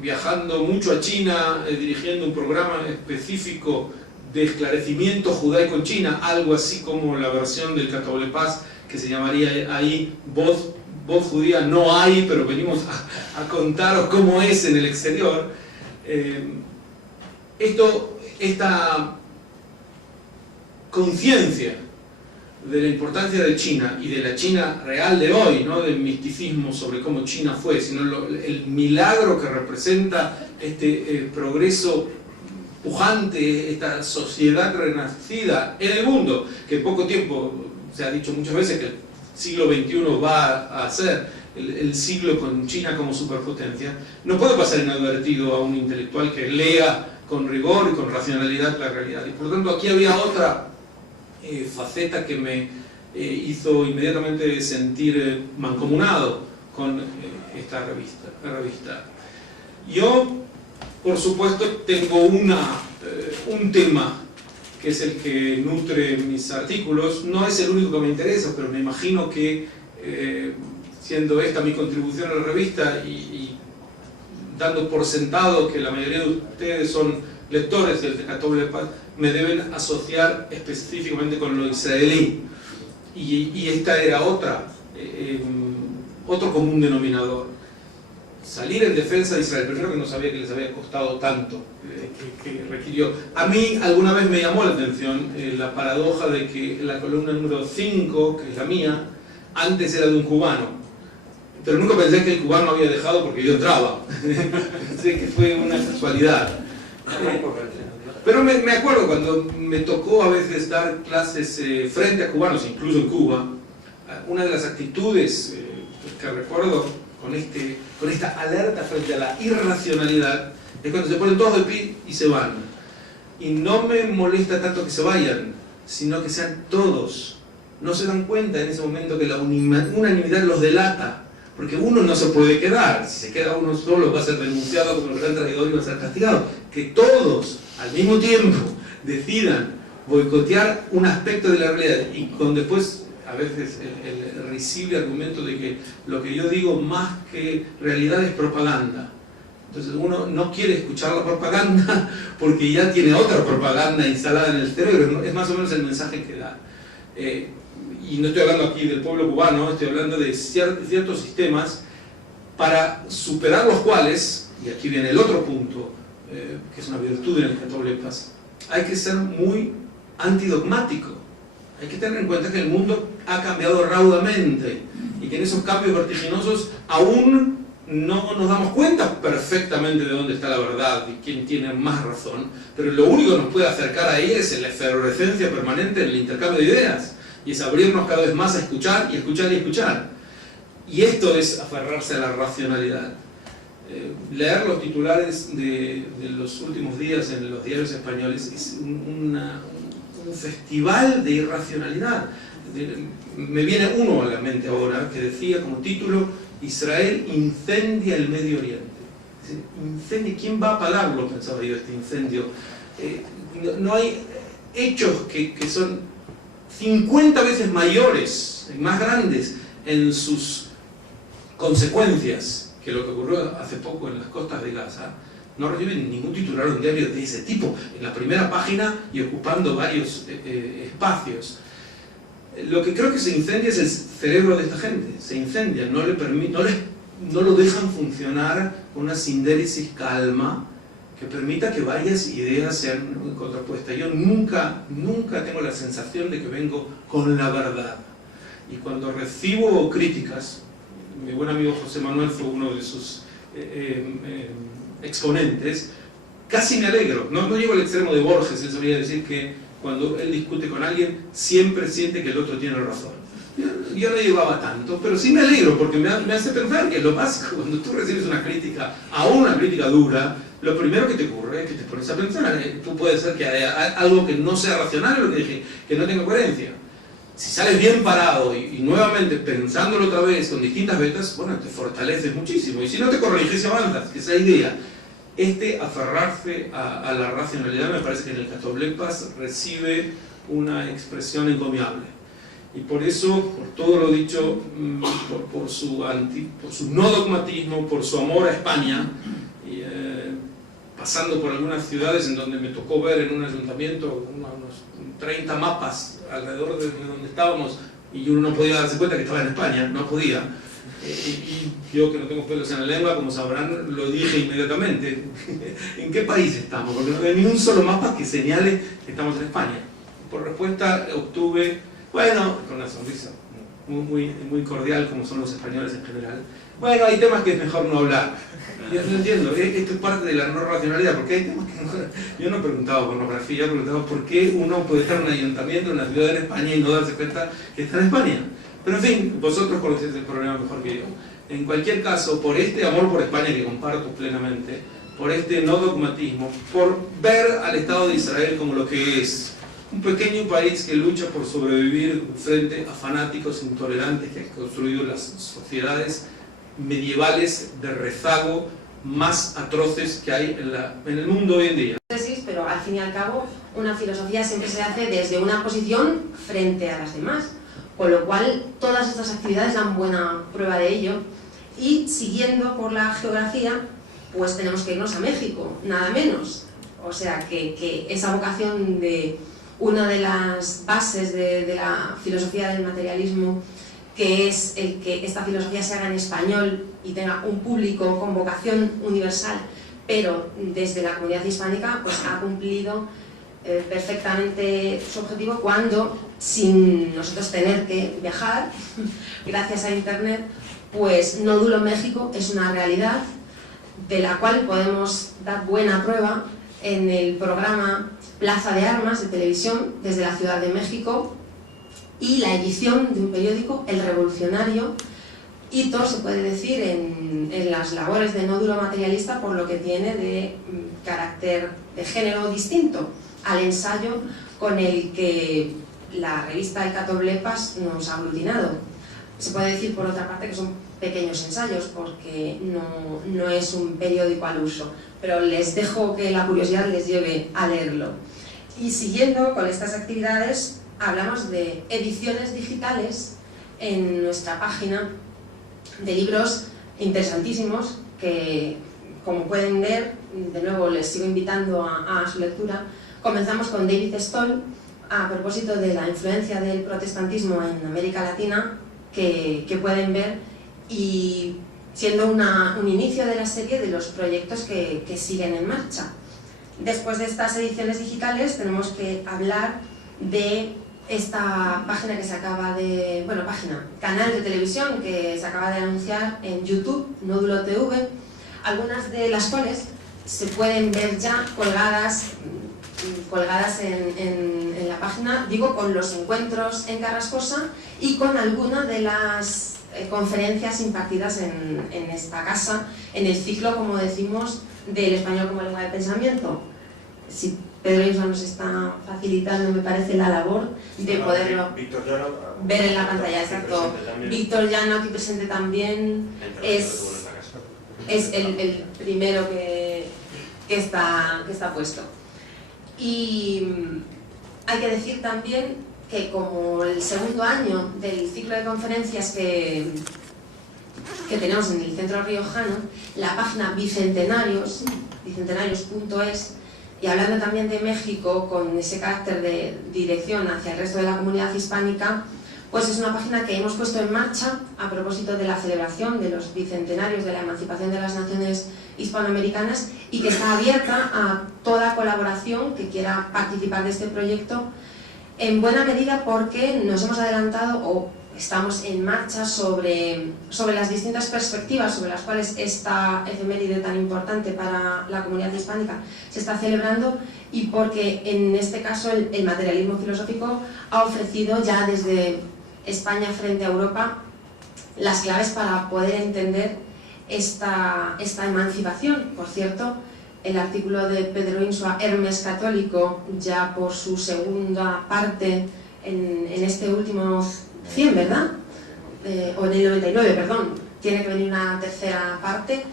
viajando mucho a China, dirigiendo un programa específico de esclarecimiento judaico en China, algo así como la versión del Catoblepas que se llamaría ahí Voz judía no hay, pero venimos a contaros cómo es en el exterior. Esta conciencia de la importancia de China y de la China real de hoy, no del misticismo sobre cómo China fue, sino el milagro que representa este progreso pujante, esta sociedad renacida en el mundo, que en poco tiempo se ha dicho muchas veces que el siglo XXI va a ser el siglo con China como superpotencia. No puede pasar inadvertido a un intelectual que lea con rigor y con racionalidad la realidad. Y por lo tanto aquí había otra faceta que me hizo inmediatamente sentir mancomunado con esta revista. Yo, por supuesto, tengo un tema que es el que nutre mis artículos. No es el único que me interesa, pero me imagino que siendo esta mi contribución a la revista y dando por sentado que la mayoría de ustedes son lectores del Catoblepas, me deben asociar específicamente con lo israelí. Y esta era otro común denominador. Salir en defensa de Israel, primero que no sabía que les había costado tanto, que requirió. A mí alguna vez me llamó la atención la paradoja de que la columna número 5, que es la mía, antes era de un cubano, pero nunca pensé que el cubano había dejado porque yo entraba. Pensé que fue una casualidad. Pero me acuerdo cuando me tocó a veces dar clases frente a cubanos, incluso en Cuba, una de las actitudes que recuerdo con esta alerta frente a la irracionalidad es cuando se ponen todos de pie y se van. Y no me molesta tanto que se vayan, sino que sean todos. No se dan cuenta en ese momento que la unanimidad los delata, porque uno no se puede quedar. Si se queda uno solo va a ser denunciado como el gran traidor y va a ser castigado. Que todos al mismo tiempo decidan boicotear un aspecto de la realidad y con después a veces el risible argumento de que lo que yo digo más que realidad es propaganda. Entonces uno no quiere escuchar la propaganda porque ya tiene otra propaganda instalada en el cerebro. Es más o menos el mensaje que da. Y no estoy hablando aquí del pueblo cubano, estoy hablando de ciertos sistemas para superar los cuales, y aquí viene el otro punto, que es una virtud en el Catoblepas, hay que ser muy antidogmático. Hay que tener en cuenta que el mundo ha cambiado raudamente y que en esos cambios vertiginosos aún no nos damos cuenta perfectamente de dónde está la verdad y quién tiene más razón, pero lo único que nos puede acercar ahí es la efervescencia permanente en el intercambio de ideas, y es abrirnos cada vez más a escuchar y escuchar y escuchar. Y esto es aferrarse a la racionalidad. Leer los titulares de los últimos días en los diarios españoles es un festival de irracionalidad. Me viene uno a la mente ahora que decía como título: Israel incendia el Medio Oriente. Incendia, ¿quién va a apagarlo? Pensaba yo, este incendio. No hay hechos que son 50 veces mayores, más grandes en sus consecuencias que lo que ocurrió hace poco en las costas de Gaza. No reciben ningún titular de un diario de ese tipo, en la primera página y ocupando varios espacios. Lo que creo que se incendia es el cerebro de esta gente. Se incendia, no lo dejan funcionar con una sindéresis calma que permita que varias ideas sean contrapuestas. Yo nunca tengo la sensación de que vengo con la verdad. Y cuando recibo críticas, mi buen amigo José Manuel fue uno de sus exponentes, casi me alegro. No llego al extremo de Borges, él solía decir que cuando él discute con alguien, siempre siente que el otro tiene razón. Yo no llevaba tanto, pero sí me alegro, porque me hace pensar que lo básico, cuando tú recibes una crítica, aún una crítica dura, lo primero que te ocurre es que te pones a pensar. Tú puede ser que haya algo que no sea racional, lo que dije, que no tenga coherencia. Si sales bien parado y nuevamente pensándolo otra vez con distintas vetas, bueno, te fortaleces muchísimo. Y si no te corriges y avanzas, que esa idea, aferrarse a la racionalidad, me parece que en el Catoblepas recibe una expresión encomiable. Y por eso, por todo lo dicho, por su no dogmatismo, por su amor a España, y, pasando por algunas ciudades en donde me tocó ver en un ayuntamiento unos 30 mapas alrededor de donde estábamos, y uno no podía darse cuenta que estaba en España, no podía. Y yo, que no tengo pelos en la lengua, como sabrán, lo dije inmediatamente. ¿En qué país estamos? Porque no hay ni un solo mapa que señale que estamos en España. Por respuesta obtuve, bueno, con una sonrisa muy cordial, como son los españoles en general, bueno, hay temas que es mejor no hablar. Yo no entiendo, esto es parte de la no racionalidad, porque hay temas que no... Yo no preguntaba pornografía, preguntaba por qué uno puede estar en un ayuntamiento, en una ciudad en España y no darse cuenta que está en España. Pero en fin, vosotros conocéis el problema mejor que yo. En cualquier caso, por este amor por España que comparto plenamente, por este no dogmatismo, por ver al Estado de Israel como lo que es, un pequeño país que lucha por sobrevivir frente a fanáticos intolerantes que han construido las sociedades medievales de rezago más atroces que hay en el mundo hoy en día. Pero al fin y al cabo, una filosofía siempre se hace desde una posición frente a las demás, con lo cual todas estas actividades dan buena prueba de ello. Y siguiendo por la geografía, pues tenemos que irnos a México, nada menos. O sea que esa vocación de una de las bases de la filosofía del materialismo, que es el que esta filosofía se haga en español y tenga un público con vocación universal, pero desde la comunidad hispánica, pues ha cumplido perfectamente su objetivo cuando, sin nosotros tener que viajar, gracias a Internet, pues Nódulo México es una realidad de la cual podemos dar buena prueba en el programa Plaza de Armas de televisión desde la Ciudad de México y la edición de un periódico, El Revolucionario. Hito, se puede decir, en las labores de no duro materialista por lo que tiene de carácter de género distinto al ensayo con el que la revista El Catoblepas nos ha aglutinado. Se puede decir, por otra parte, que son pequeños ensayos porque no es un periódico al uso, pero les dejo que la curiosidad les lleve a leerlo. Y siguiendo con estas actividades, hablamos de ediciones digitales en nuestra página de libros interesantísimos que, como pueden ver, de nuevo les sigo invitando a su lectura. Comenzamos con David Stoll, a propósito de la influencia del protestantismo en América Latina, que pueden ver, y siendo un inicio de la serie de los proyectos que siguen en marcha. Después de estas ediciones digitales tenemos que hablar de esta página que se acaba de... bueno, canal de televisión que se acaba de anunciar en YouTube, Nódulo TV, algunas de las cuales se pueden ver ya colgadas en la página, digo, con los encuentros en Carrascosa y con alguna de las conferencias impartidas en esta casa, en el ciclo, como decimos, del español como lengua de pensamiento. Si Pedro Insua nos está facilitando, me parece, la labor de poderlo ver en la pantalla. Exacto. Víctor Llano, aquí presente también, es el primero que está puesto. Y hay que decir también que, como el segundo año del ciclo de conferencias que tenemos en el Centro Riojano, la página bicentenarios.es, y hablando también de México con ese carácter de dirección hacia el resto de la comunidad hispánica, pues es una página que hemos puesto en marcha a propósito de la celebración de los bicentenarios de la emancipación de las naciones hispanoamericanas y que está abierta a toda colaboración que quiera participar de este proyecto, en buena medida porque nos hemos adelantado o estamos en marcha sobre las distintas perspectivas sobre las cuales esta efeméride tan importante para la comunidad hispánica se está celebrando, y porque en este caso el materialismo filosófico ha ofrecido ya desde España frente a Europa las claves para poder entender esta emancipación. Por cierto, el artículo de Pedro Insua, Hermes Católico, ya por su segunda parte en este último 100, ¿verdad? O en el 99, perdón, tiene que venir una tercera parte,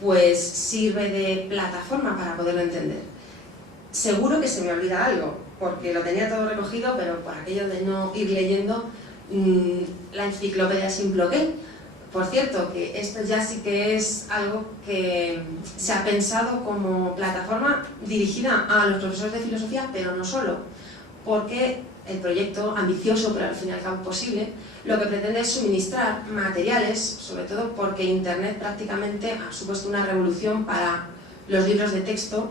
pues sirve de plataforma para poderlo entender. Seguro que se me olvida algo, porque lo tenía todo recogido, pero por aquello de no ir leyendo, la enciclopedia sin bloqueo. Por cierto, que esto ya sí que es algo que se ha pensado como plataforma dirigida a los profesores de filosofía, pero no solo, porque el proyecto, ambicioso pero al fin y al cabo posible, lo que pretende es suministrar materiales, sobre todo porque Internet prácticamente ha supuesto una revolución para los libros de texto,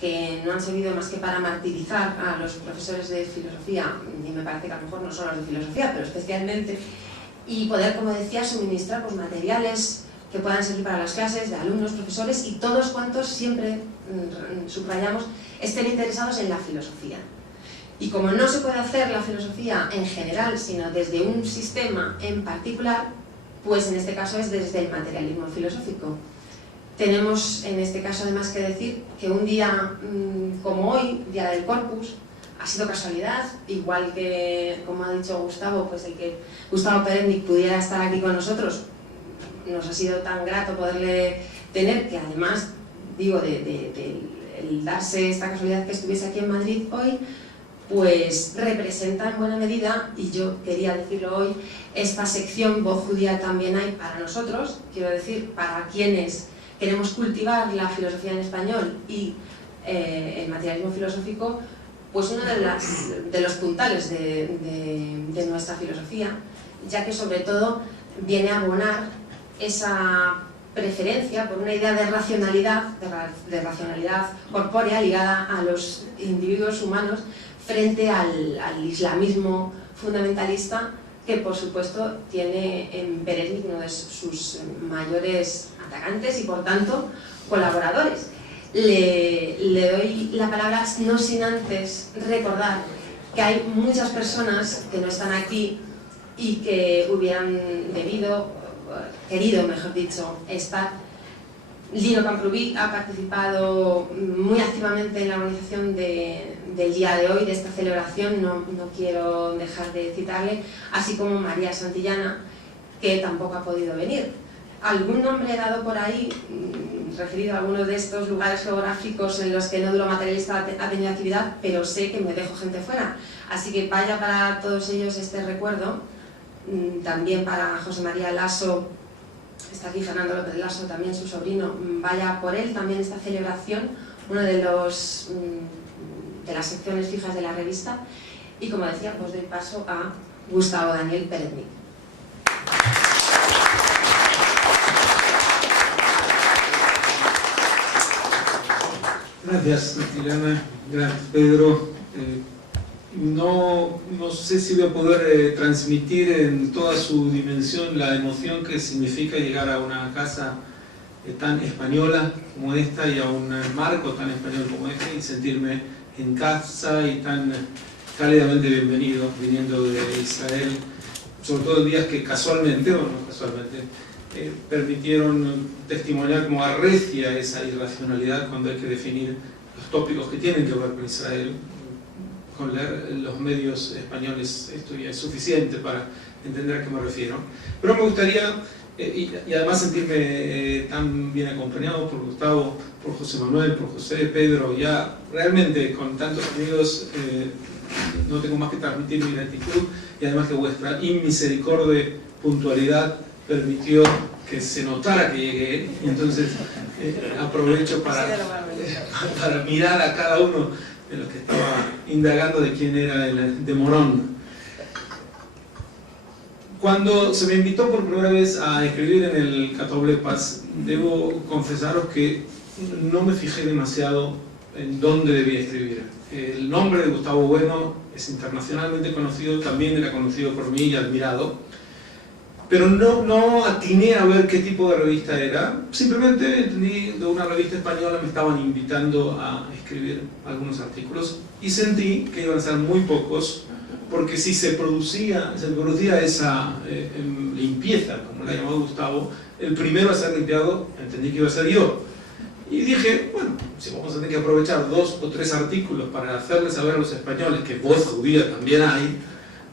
que no han servido más que para martirizar a los profesores de filosofía, y me parece que a lo mejor no solo los de filosofía, pero especialmente, y poder, como decía, suministrar pues, materiales que puedan servir para las clases de alumnos, profesores y todos cuantos, siempre subrayamos, estén interesados en la filosofía. Y como no se puede hacer la filosofía en general, sino desde un sistema en particular, pues en este caso es desde el materialismo filosófico. Tenemos en este caso además que decir que un día como hoy, Día del Corpus, ha sido casualidad, igual que, como ha dicho Gustavo, pues el que Gustavo Perendic pudiera estar aquí con nosotros, nos ha sido tan grato poderle tener, que además, digo, el darse esta casualidad que estuviese aquí en Madrid hoy, pues representa en buena medida, y yo quería decirlo hoy, esta sección Voz Judía también hay para nosotros, quiero decir, para quienes queremos cultivar la filosofía en español y el materialismo filosófico, pues uno de los puntales de nuestra filosofía, ya que sobre todo viene a abonar esa preferencia por una idea de racionalidad corpórea ligada a los individuos humanos frente al islamismo fundamentalista, que por supuesto tiene en Perennic uno de sus mayores atacantes y por tanto colaboradores. le doy la palabra no sin antes recordar que hay muchas personas que no están aquí y que hubieran querido, mejor dicho, estar. Lino Camprubí ha participado muy activamente en la organización del día de hoy, de esta celebración, no quiero dejar de citarle, así como María Santillana, que tampoco ha podido venir. Algún nombre he dado por ahí, referido a algunos de estos lugares geográficos en los que Nódulo Materialista ha tenido actividad, pero sé que me dejo gente fuera. Así que vaya para todos ellos este recuerdo, también para José María Lasso. Está aquí Fernando López Lasso, también su sobrino, vaya por él también esta celebración, uno de las secciones fijas de la revista. Y como decía, pues doy paso a Gustavo Daniel Peretnik. Gracias, Liliana. Gracias, Pedro. No sé si voy a poder transmitir en toda su dimensión la emoción que significa llegar a una casa tan española como esta y a un marco tan español como este y sentirme en casa y tan cálidamente bienvenido viniendo de Israel, sobre todo en días que casualmente, o no casualmente, permitieron testimoniar como arrecia esa irracionalidad cuando hay que definir los tópicos que tienen que ver con Israel. Con leer los medios españoles esto ya es suficiente para entender a qué me refiero. Pero me gustaría, y además sentirme tan bien acompañado por Gustavo, por José Manuel, por José, Pedro, ya realmente con tantos amigos no tengo más que transmitir mi gratitud y además que vuestra inmisericordia puntualidad permitió que se notara que llegué y entonces aprovecho para mirar a cada uno de los que estaba indagando de quién era el de Morón. Cuando se me invitó por primera vez a escribir en el Catoblepas, debo confesaros que no me fijé demasiado en dónde debía escribir. El nombre de Gustavo Bueno es internacionalmente conocido, también era conocido por mí y admirado, pero no atiné a ver qué tipo de revista era. Simplemente entendí de una revista española me estaban invitando a escribir algunos artículos y sentí que iban a ser muy pocos, porque si se producía esa limpieza, como la llamó Gustavo, el primero a ser limpiado entendí que iba a ser yo. Y dije, bueno, si vamos a tener que aprovechar 2 o 3 artículos para hacerles saber a los españoles que voz judía también hay,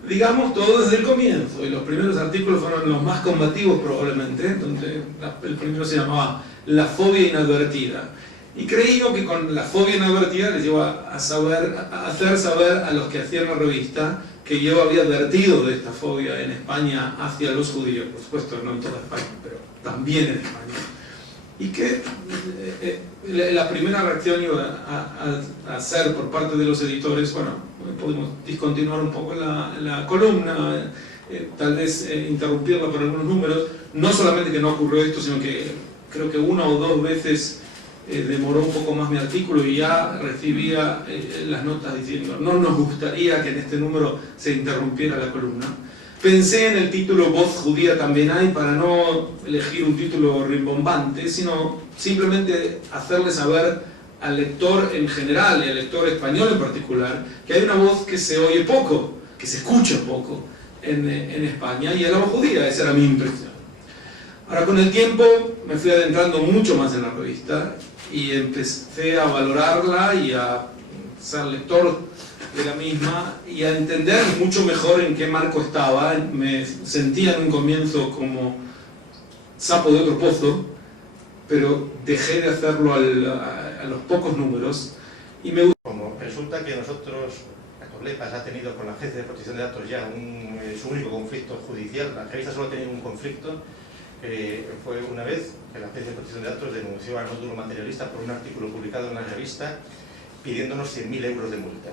digamos todo desde el comienzo, y los primeros artículos fueron los más combativos probablemente, donde el primero se llamaba La fobia inadvertida, y creí yo que con la fobia inadvertida les iba a hacer saber a los que hacían la revista que yo había advertido de esta fobia en España hacia los judíos, por supuesto no en toda España, pero también en España, y que la primera reacción iba a ser por parte de los editores, bueno, podemos discontinuar un poco la columna, tal vez interrumpirla por algunos números. No solamente que no ocurrió esto, sino que creo que 1 o 2 veces demoró un poco más mi artículo y ya recibía las notas diciendo no nos gustaría que en este número se interrumpiera la columna. Pensé en el título Voz judía también hay, para no elegir un título rimbombante, sino simplemente hacerle saber al lector en general y al lector español en particular que hay una voz que se oye poco, que se escucha poco en España, y es la voz judía. Esa era mi impresión. Ahora, con el tiempo me fui adentrando mucho más en la revista y empecé a valorarla y a ser lector de la misma y a entender mucho mejor en qué marco estaba. Me sentía en un comienzo como sapo de otro pozo, pero dejé de hacerlo a los pocos números y me gustó. Como resulta que nosotros, Catoblepas ha tenido con la Agencia de Protección de Datos ya su único conflicto judicial. La revista solo ha tenido un conflicto, que fue una vez que la Agencia de Protección de Datos denunció al Nódulo Materialista por un artículo publicado en la revista pidiéndonos 100.000 euros de multa.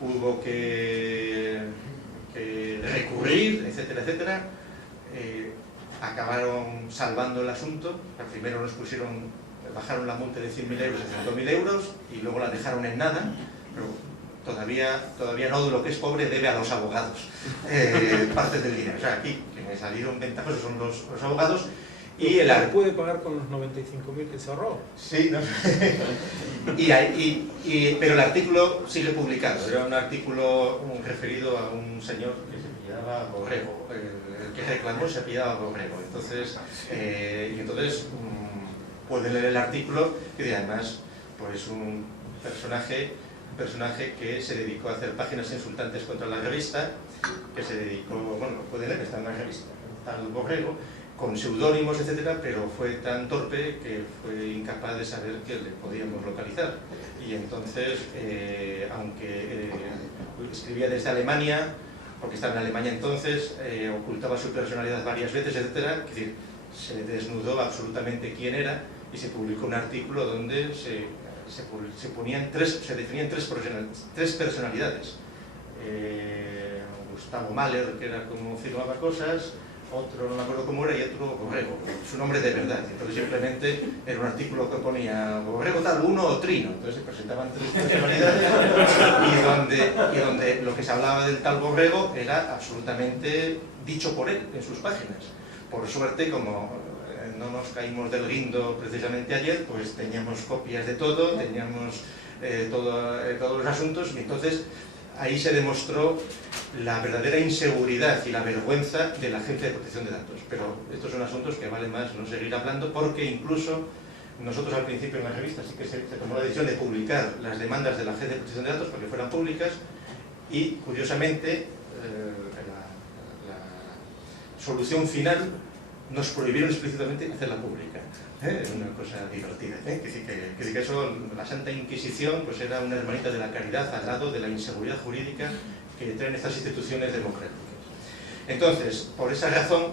Hubo que recurrir, etcétera, etcétera. Acabaron salvando el asunto. Primero nos bajaron la multa de 100.000 euros a 100.000 euros y luego la dejaron en nada, pero todavía Nódulo, que es pobre, debe a los abogados parte del dinero. O sea, aquí que me salieron ventajosos son los abogados, Y ¿Lo puede pagar con los 95.000 que se ahorró? Sí, no. Pero el artículo sigue publicado. Era un artículo referido a un señor que se apellidaba Borrego. El que reclamó se apellidaba Borrego. Entonces, pueden leer el artículo, y además, pues un personaje que se dedicó a hacer páginas insultantes contra la revista, que se dedicó, bueno, lo pueden leer, está en la revista, tal Borrego, con seudónimos, etcétera, pero fue tan torpe que fue incapaz de saber que le podíamos localizar. Y entonces, aunque escribía desde Alemania, porque estaba en Alemania entonces, ocultaba su personalidad varias veces, etcétera, es decir, se desnudó absolutamente quién era y se publicó un artículo donde se definían tres personalidades. Gustavo Mahler, que era como firmaba cosas, otro no me acuerdo cómo era, y otro Borrego, su nombre de verdad. Entonces simplemente era un artículo que ponía Borrego tal, uno o Trino. Entonces se presentaban tres personalidades y donde lo que se hablaba del tal Borrego era absolutamente dicho por él en sus páginas. Por suerte, como no nos caímos del guindo precisamente ayer, pues teníamos copias de todo, teníamos todos los asuntos, y entonces ahí se demostró la verdadera inseguridad y la vergüenza de la Agencia de Protección de Datos. Pero estos son asuntos que vale más no seguir hablando, porque incluso nosotros al principio en la revista sí que se tomó la decisión de publicar las demandas de la Agencia de Protección de Datos para que fueran públicas, y curiosamente la solución final nos prohibieron explícitamente hacerla pública. Es una cosa divertida. Que decir que eso, la Santa Inquisición, pues era una hermanita de la caridad al lado de la inseguridad jurídica que traen estas instituciones democráticas. Entonces, por esa razón,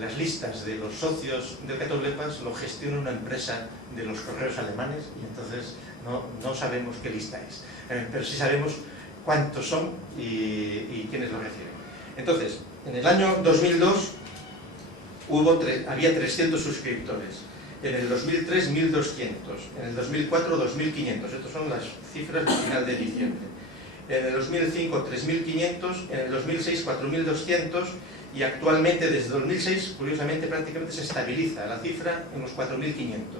las listas de los socios del Catoblepas lo gestiona una empresa de los correos alemanes, y entonces no sabemos qué lista es, pero sí sabemos cuántos son y quiénes lo reciben. Entonces, en el año 2002 había 300 suscriptores, en el 2003 1200, en el 2004 2500, estas son las cifras del final de diciembre, en el 2005 3500, en el 2006 4200, y actualmente desde 2006, curiosamente, prácticamente se estabiliza la cifra en los 4500.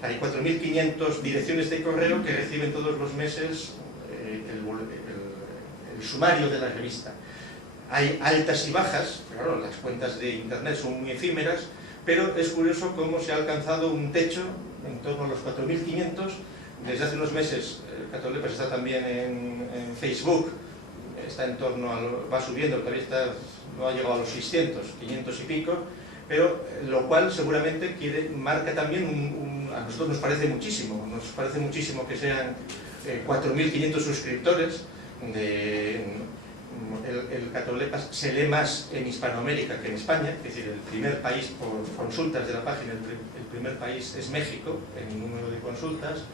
Hay 4500 direcciones de correo que reciben todos los meses el sumario de la revista. Hay altas y bajas, claro, las cuentas de internet son muy efímeras, pero es curioso cómo se ha alcanzado un techo en torno a los 4500. Desde hace unos meses Catoblepas está también en Facebook, está en torno va subiendo, todavía no ha llegado a los 600, 500 y pico, pero lo cual seguramente marca también a nosotros nos parece muchísimo que sean 4.500 suscriptores. El Catoblepas se lee más en Hispanoamérica que en España, es decir, el primer país por consultas de la página, el primer país es México en número de consultas.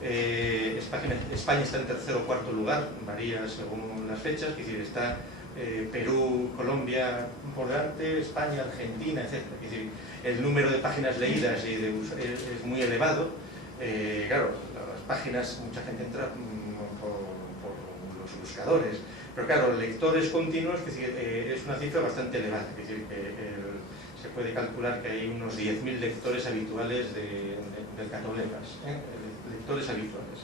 España está en tercero o cuarto lugar, varía según las fechas, es decir, está Perú, Colombia por delante, España, Argentina, etc. Es decir, el número de páginas leídas es muy elevado. Claro, las páginas, mucha gente entra por los buscadores, pero claro, lectores continuos, es una cifra bastante elevada, es decir, se puede calcular que hay unos 10.000 lectores habituales del Catoblepas, lectores habituales,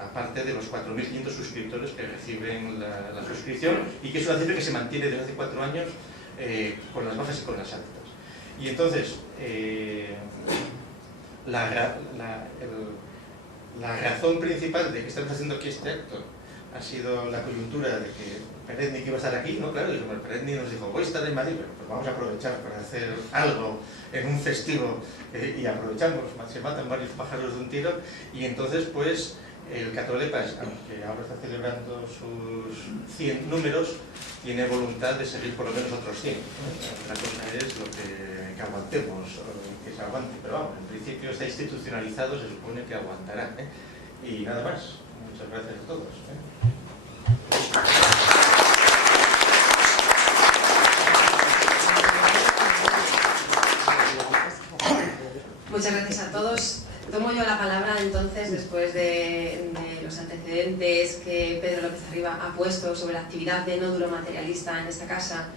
aparte de los 4.500 suscriptores que reciben la suscripción, y que es una cifra que se mantiene desde hace 4 años con las bajas y con las altas. Y entonces, la razón principal de que estamos haciendo aquí este acto ha sido la coyuntura de que Peretnik iba a estar aquí, ¿no? Claro, y Peretnik nos dijo, voy a estar en Madrid, pero pues vamos a aprovechar para hacer algo en un festivo, y aprovechamos, se matan varios pájaros de un tiro, y entonces pues el Catoblepas, aunque ahora está celebrando sus 100 números, tiene voluntad de seguir por lo menos otros 100. La cosa es lo que aguantemos, que se aguante, pero vamos, en principio está institucionalizado, se supone que aguantará, y nada más. Muchas gracias a todos. Muchas gracias a todos. Tomo yo la palabra entonces después de los antecedentes que Pedro López Arriba ha puesto sobre la actividad de nódulo materialista en esta casa,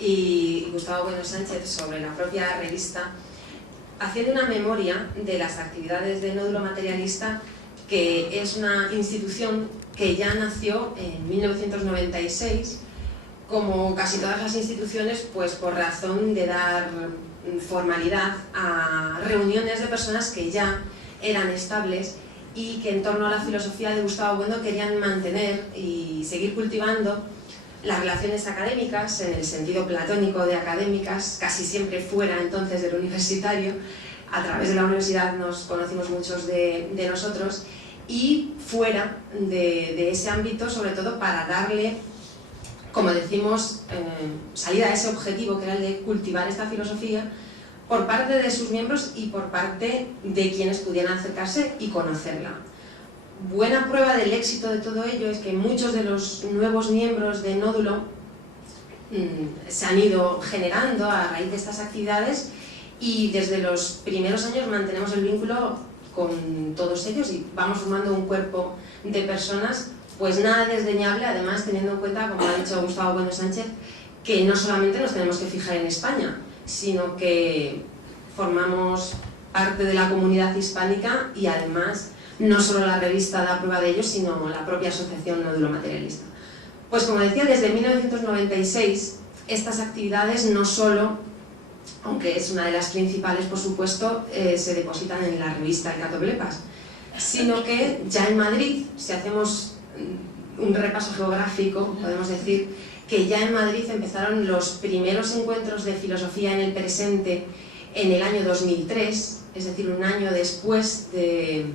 y Gustavo Bueno Sánchez sobre la propia revista, haciendo una memoria de las actividades del Nódulo Materialista, que es una institución que ya nació en 1996, como casi todas las instituciones, pues por razón de dar formalidad a reuniones de personas que ya eran estables y que en torno a la filosofía de Gustavo Bueno querían mantener y seguir cultivando las relaciones académicas, en el sentido platónico de académicas, casi siempre fuera entonces del universitario. A través de la universidad nos conocimos muchos de nosotros, y fuera de ese ámbito, sobre todo para darle, como decimos, salida a ese objetivo que era el de cultivar esta filosofía por parte de sus miembros y por parte de quienes pudieran acercarse y conocerla. Buena prueba del éxito de todo ello es que muchos de los nuevos miembros de Nódulo se han ido generando a raíz de estas actividades, y desde los primeros años mantenemos el vínculo con todos ellos y vamos formando un cuerpo de personas pues nada desdeñable, además teniendo en cuenta, como ha dicho Gustavo Bueno Sánchez, que no solamente nos tenemos que fijar en España, sino que formamos parte de la comunidad hispánica, y además no solo la revista da prueba de ello, sino la propia asociación Nódulo Materialista. Pues como decía, desde 1996 estas actividades no solo, aunque es una de las principales por supuesto, se depositan en la revista El Catoblepas, sino que ya en Madrid, si hacemos un repaso geográfico, podemos decir que ya en Madrid empezaron los primeros encuentros de filosofía en el presente en el año 2003, es decir, un año después de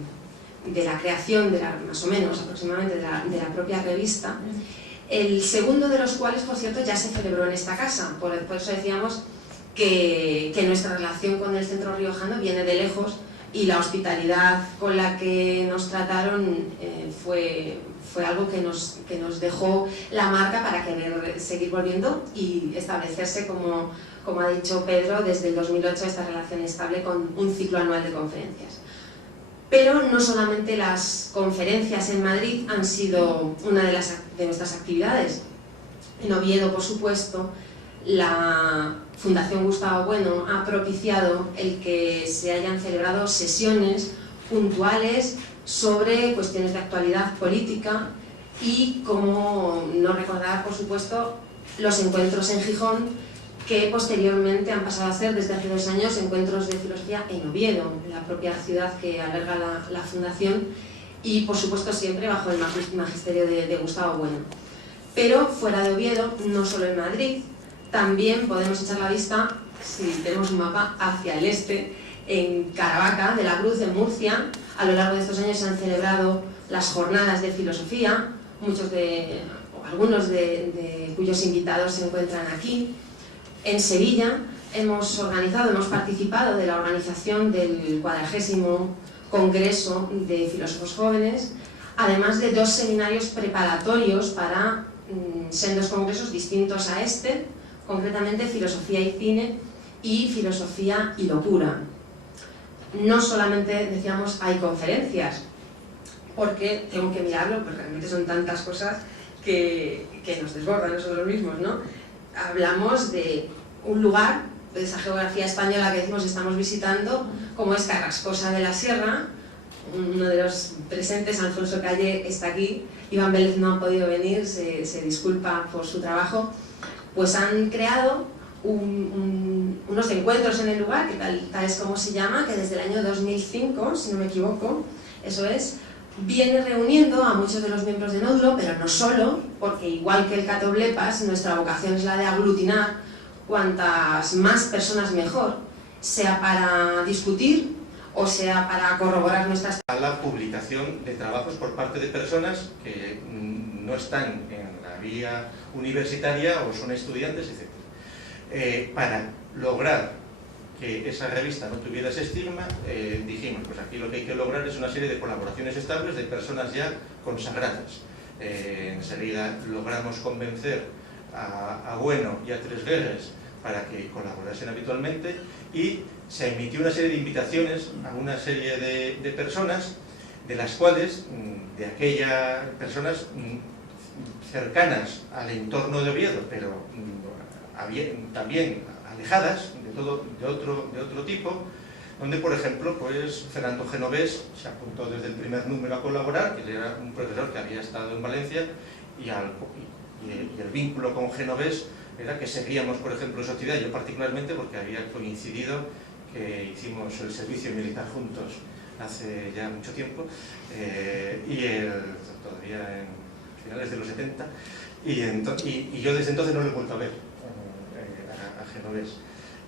la creación, más o menos aproximadamente, de la propia revista. El segundo de los cuales, por cierto, ya se celebró en esta casa, por eso decíamos que nuestra relación con el centro riojano viene de lejos, y la hospitalidad con la que nos trataron fue algo que nos dejó la marca para querer seguir volviendo y establecerse, como ha dicho Pedro, desde el 2008 esta relación estable con un ciclo anual de conferencias. Pero no solamente las conferencias en Madrid han sido una de nuestras actividades. En Oviedo, por supuesto, la Fundación Gustavo Bueno ha propiciado el que se hayan celebrado sesiones puntuales sobre cuestiones de actualidad política, y como no recordar, por supuesto, los encuentros en Gijón, que posteriormente han pasado a ser, desde hace 2 años, encuentros de filosofía en Oviedo, la propia ciudad que alberga la fundación, y por supuesto siempre bajo el magisterio de Gustavo Bueno. Pero fuera de Oviedo, no solo en Madrid, también podemos echar la vista, si tenemos un mapa, hacia el este, en Caravaca de la Cruz, en Murcia. A lo largo de estos años se han celebrado las jornadas de filosofía, algunos de cuyos invitados se encuentran aquí. En Sevilla hemos participado de la organización del 40º Congreso de Filósofos Jóvenes, además de 2 seminarios preparatorios para sendos congresos distintos a este, concretamente Filosofía y Cine y Filosofía y Locura. No solamente, decíamos, hay conferencias, porque tengo que mirarlo, porque realmente son tantas cosas que nos desbordan nosotros mismos, ¿no? Hablamos de un lugar, de esa geografía española que decimos estamos visitando, como es Carrascosa de la Sierra. Uno de los presentes, Alfonso Calle, está aquí, Iván Vélez no ha podido venir, se disculpa por su trabajo. Pues han creado unos encuentros en el lugar, que tal es como se llama, que desde el año 2005, si no me equivoco, eso es, viene reuniendo a muchos de los miembros de Nódulo, pero no solo, porque igual que el Catoblepas, nuestra vocación es la de aglutinar cuantas más personas mejor, sea para discutir o sea para corroborar nuestras... A la publicación de trabajos por parte de personas que no están en la vía universitaria o son estudiantes, etc. Para lograr que esa revista no tuviera ese estigma, dijimos, pues aquí lo que hay que lograr es una serie de colaboraciones estables de personas ya consagradas. Enseguida logramos convencer a Bueno y a Tres Guerres para que colaborasen habitualmente, y se emitió una serie de invitaciones a una serie de personas, de las cuales, de aquellas personas cercanas al entorno de Oviedo, pero también alejadas, de otro tipo, donde, por ejemplo, pues Fernando Genovés se apuntó desde el primer número a colaborar, que él era un profesor que había estado en Valencia, y el vínculo con Genovés era que seguíamos, por ejemplo, en Sociedad, yo particularmente, porque había coincidido que hicimos el servicio militar juntos hace ya mucho tiempo, todavía en finales de los 70, y yo desde entonces no lo he vuelto a ver a Genovés.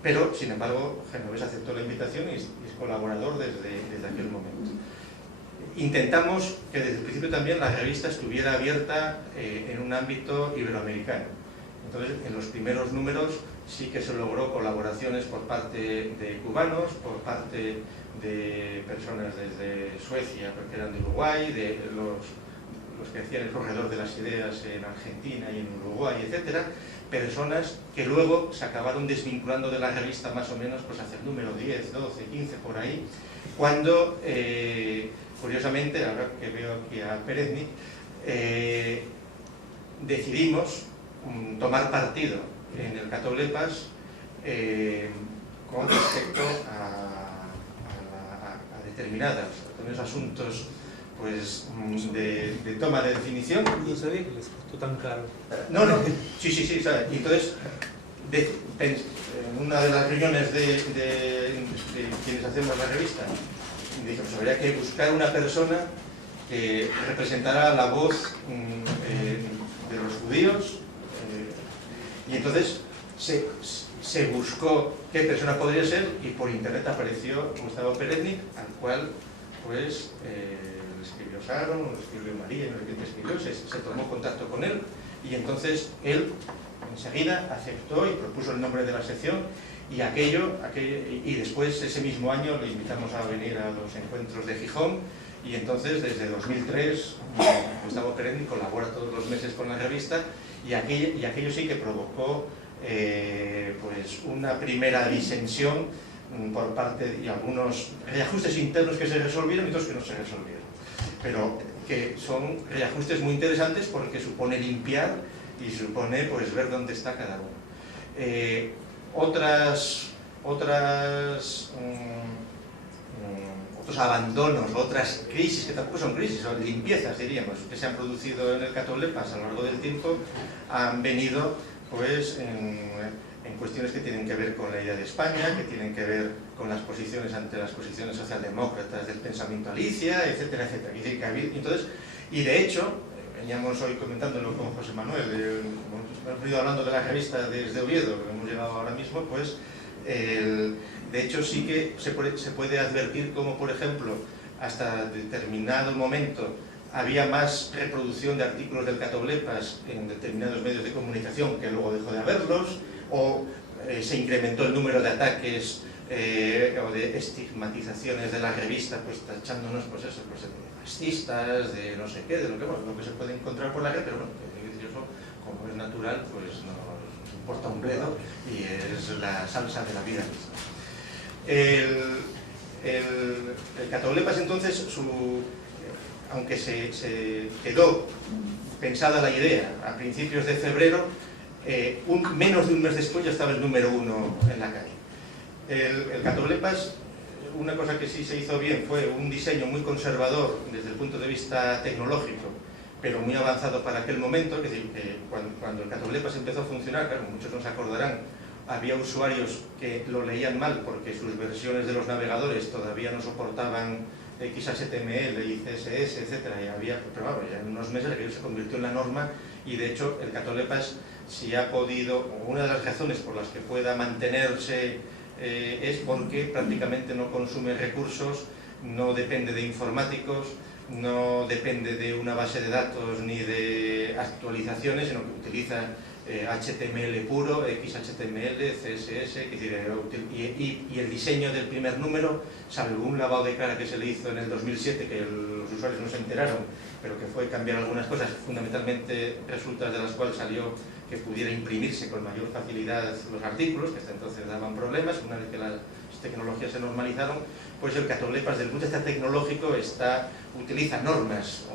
Pero, sin embargo, Genovés aceptó la invitación y es colaborador desde aquel momento. Intentamos que desde el principio también la revista estuviera abierta en un ámbito iberoamericano. Entonces, en los primeros números sí que se logró colaboraciones por parte de cubanos, por parte de personas desde Suecia, porque eran de Uruguay, de los que hacían el corredor de las ideas en Argentina y en Uruguay, etcétera, personas que luego se acabaron desvinculando de la revista más o menos pues hacia el número 10, 12, 15, por ahí, cuando, curiosamente, ahora que veo aquí a Pereznik, decidimos tomar partido en el Catoblepas con respecto a determinados asuntos pues de toma de definición. No sabía que les costó tan caro. No, sí, ¿sabes? Y entonces, en una de las reuniones de quienes hacemos la revista, dijimos, habría que buscar una persona que representara la voz de los judíos, y entonces se buscó qué persona podría ser, y por internet apareció Gustavo Pereznik, al cual pues escribió Sharon, lo escribió María, no sé quién escribió, se tomó contacto con él, y entonces él enseguida aceptó y propuso el nombre de la sección, y después ese mismo año le invitamos a venir a los encuentros de Gijón, y entonces desde 2003 Gustavo Pereznik colabora todos los meses con la revista, y aquello sí que provocó pues una primera disensión por parte y algunos reajustes internos que se resolvieron y otros que no se resolvieron, pero que son reajustes muy interesantes porque supone limpiar y supone pues ver dónde está cada uno. Otros abandonos, otras crisis, que tampoco son crisis, son limpiezas, diríamos, que se han producido en el Catoblepas a lo largo del tiempo, han venido pues en cuestiones que tienen que ver con la idea de España, que tienen que ver con las posiciones ante las posiciones socialdemócratas del pensamiento Alicia, etcétera, etcétera. Entonces, y de hecho, veníamos hoy comentándolo con José Manuel, hemos venido hablando de la revista desde Oviedo, que hemos llegado ahora mismo, pues de hecho sí que se puede advertir como, por ejemplo, hasta determinado momento había más reproducción de artículos del Catoblepas en determinados medios de comunicación que luego dejó de haberlos, o se incrementó el número de ataques o de estigmatizaciones de la revista, pues tachándonos pues eso, pues de fascistas, de no sé qué, de lo que se puede encontrar por la red, pero bueno, eso, como es natural, pues nos importa un bledo y es la salsa de la vida misma. El Catoblepas entonces, aunque se quedó pensada la idea a principios de febrero, menos de un mes después ya estaba el número 1 en la calle. El Catoblepas, una cosa que sí se hizo bien fue un diseño muy conservador desde el punto de vista tecnológico, pero muy avanzado para aquel momento. Es decir, que cuando el Catoblepas empezó a funcionar, claro, muchos nos acordarán, había usuarios que lo leían mal porque sus versiones de los navegadores todavía no soportaban XHTML y CSS, etcétera, pero bueno, ya en unos meses aquello se convirtió en la norma, y de hecho el Catoblepas, si ha podido, una de las razones por las que pueda mantenerse es porque prácticamente no consume recursos, no depende de informáticos, no depende de una base de datos ni de actualizaciones, sino que utiliza HTML puro, XHTML, CSS, y el diseño del primer número, salvo un lavado de cara que se le hizo en el 2007, que los usuarios no se enteraron, pero que fue cambiar algunas cosas, fundamentalmente resultas de las cuales salió que pudiera imprimirse con mayor facilidad los artículos, que hasta entonces daban problemas. Una vez que las tecnologías se normalizaron, pues el Catoblepas, desde el punto de vista tecnológico, utiliza normas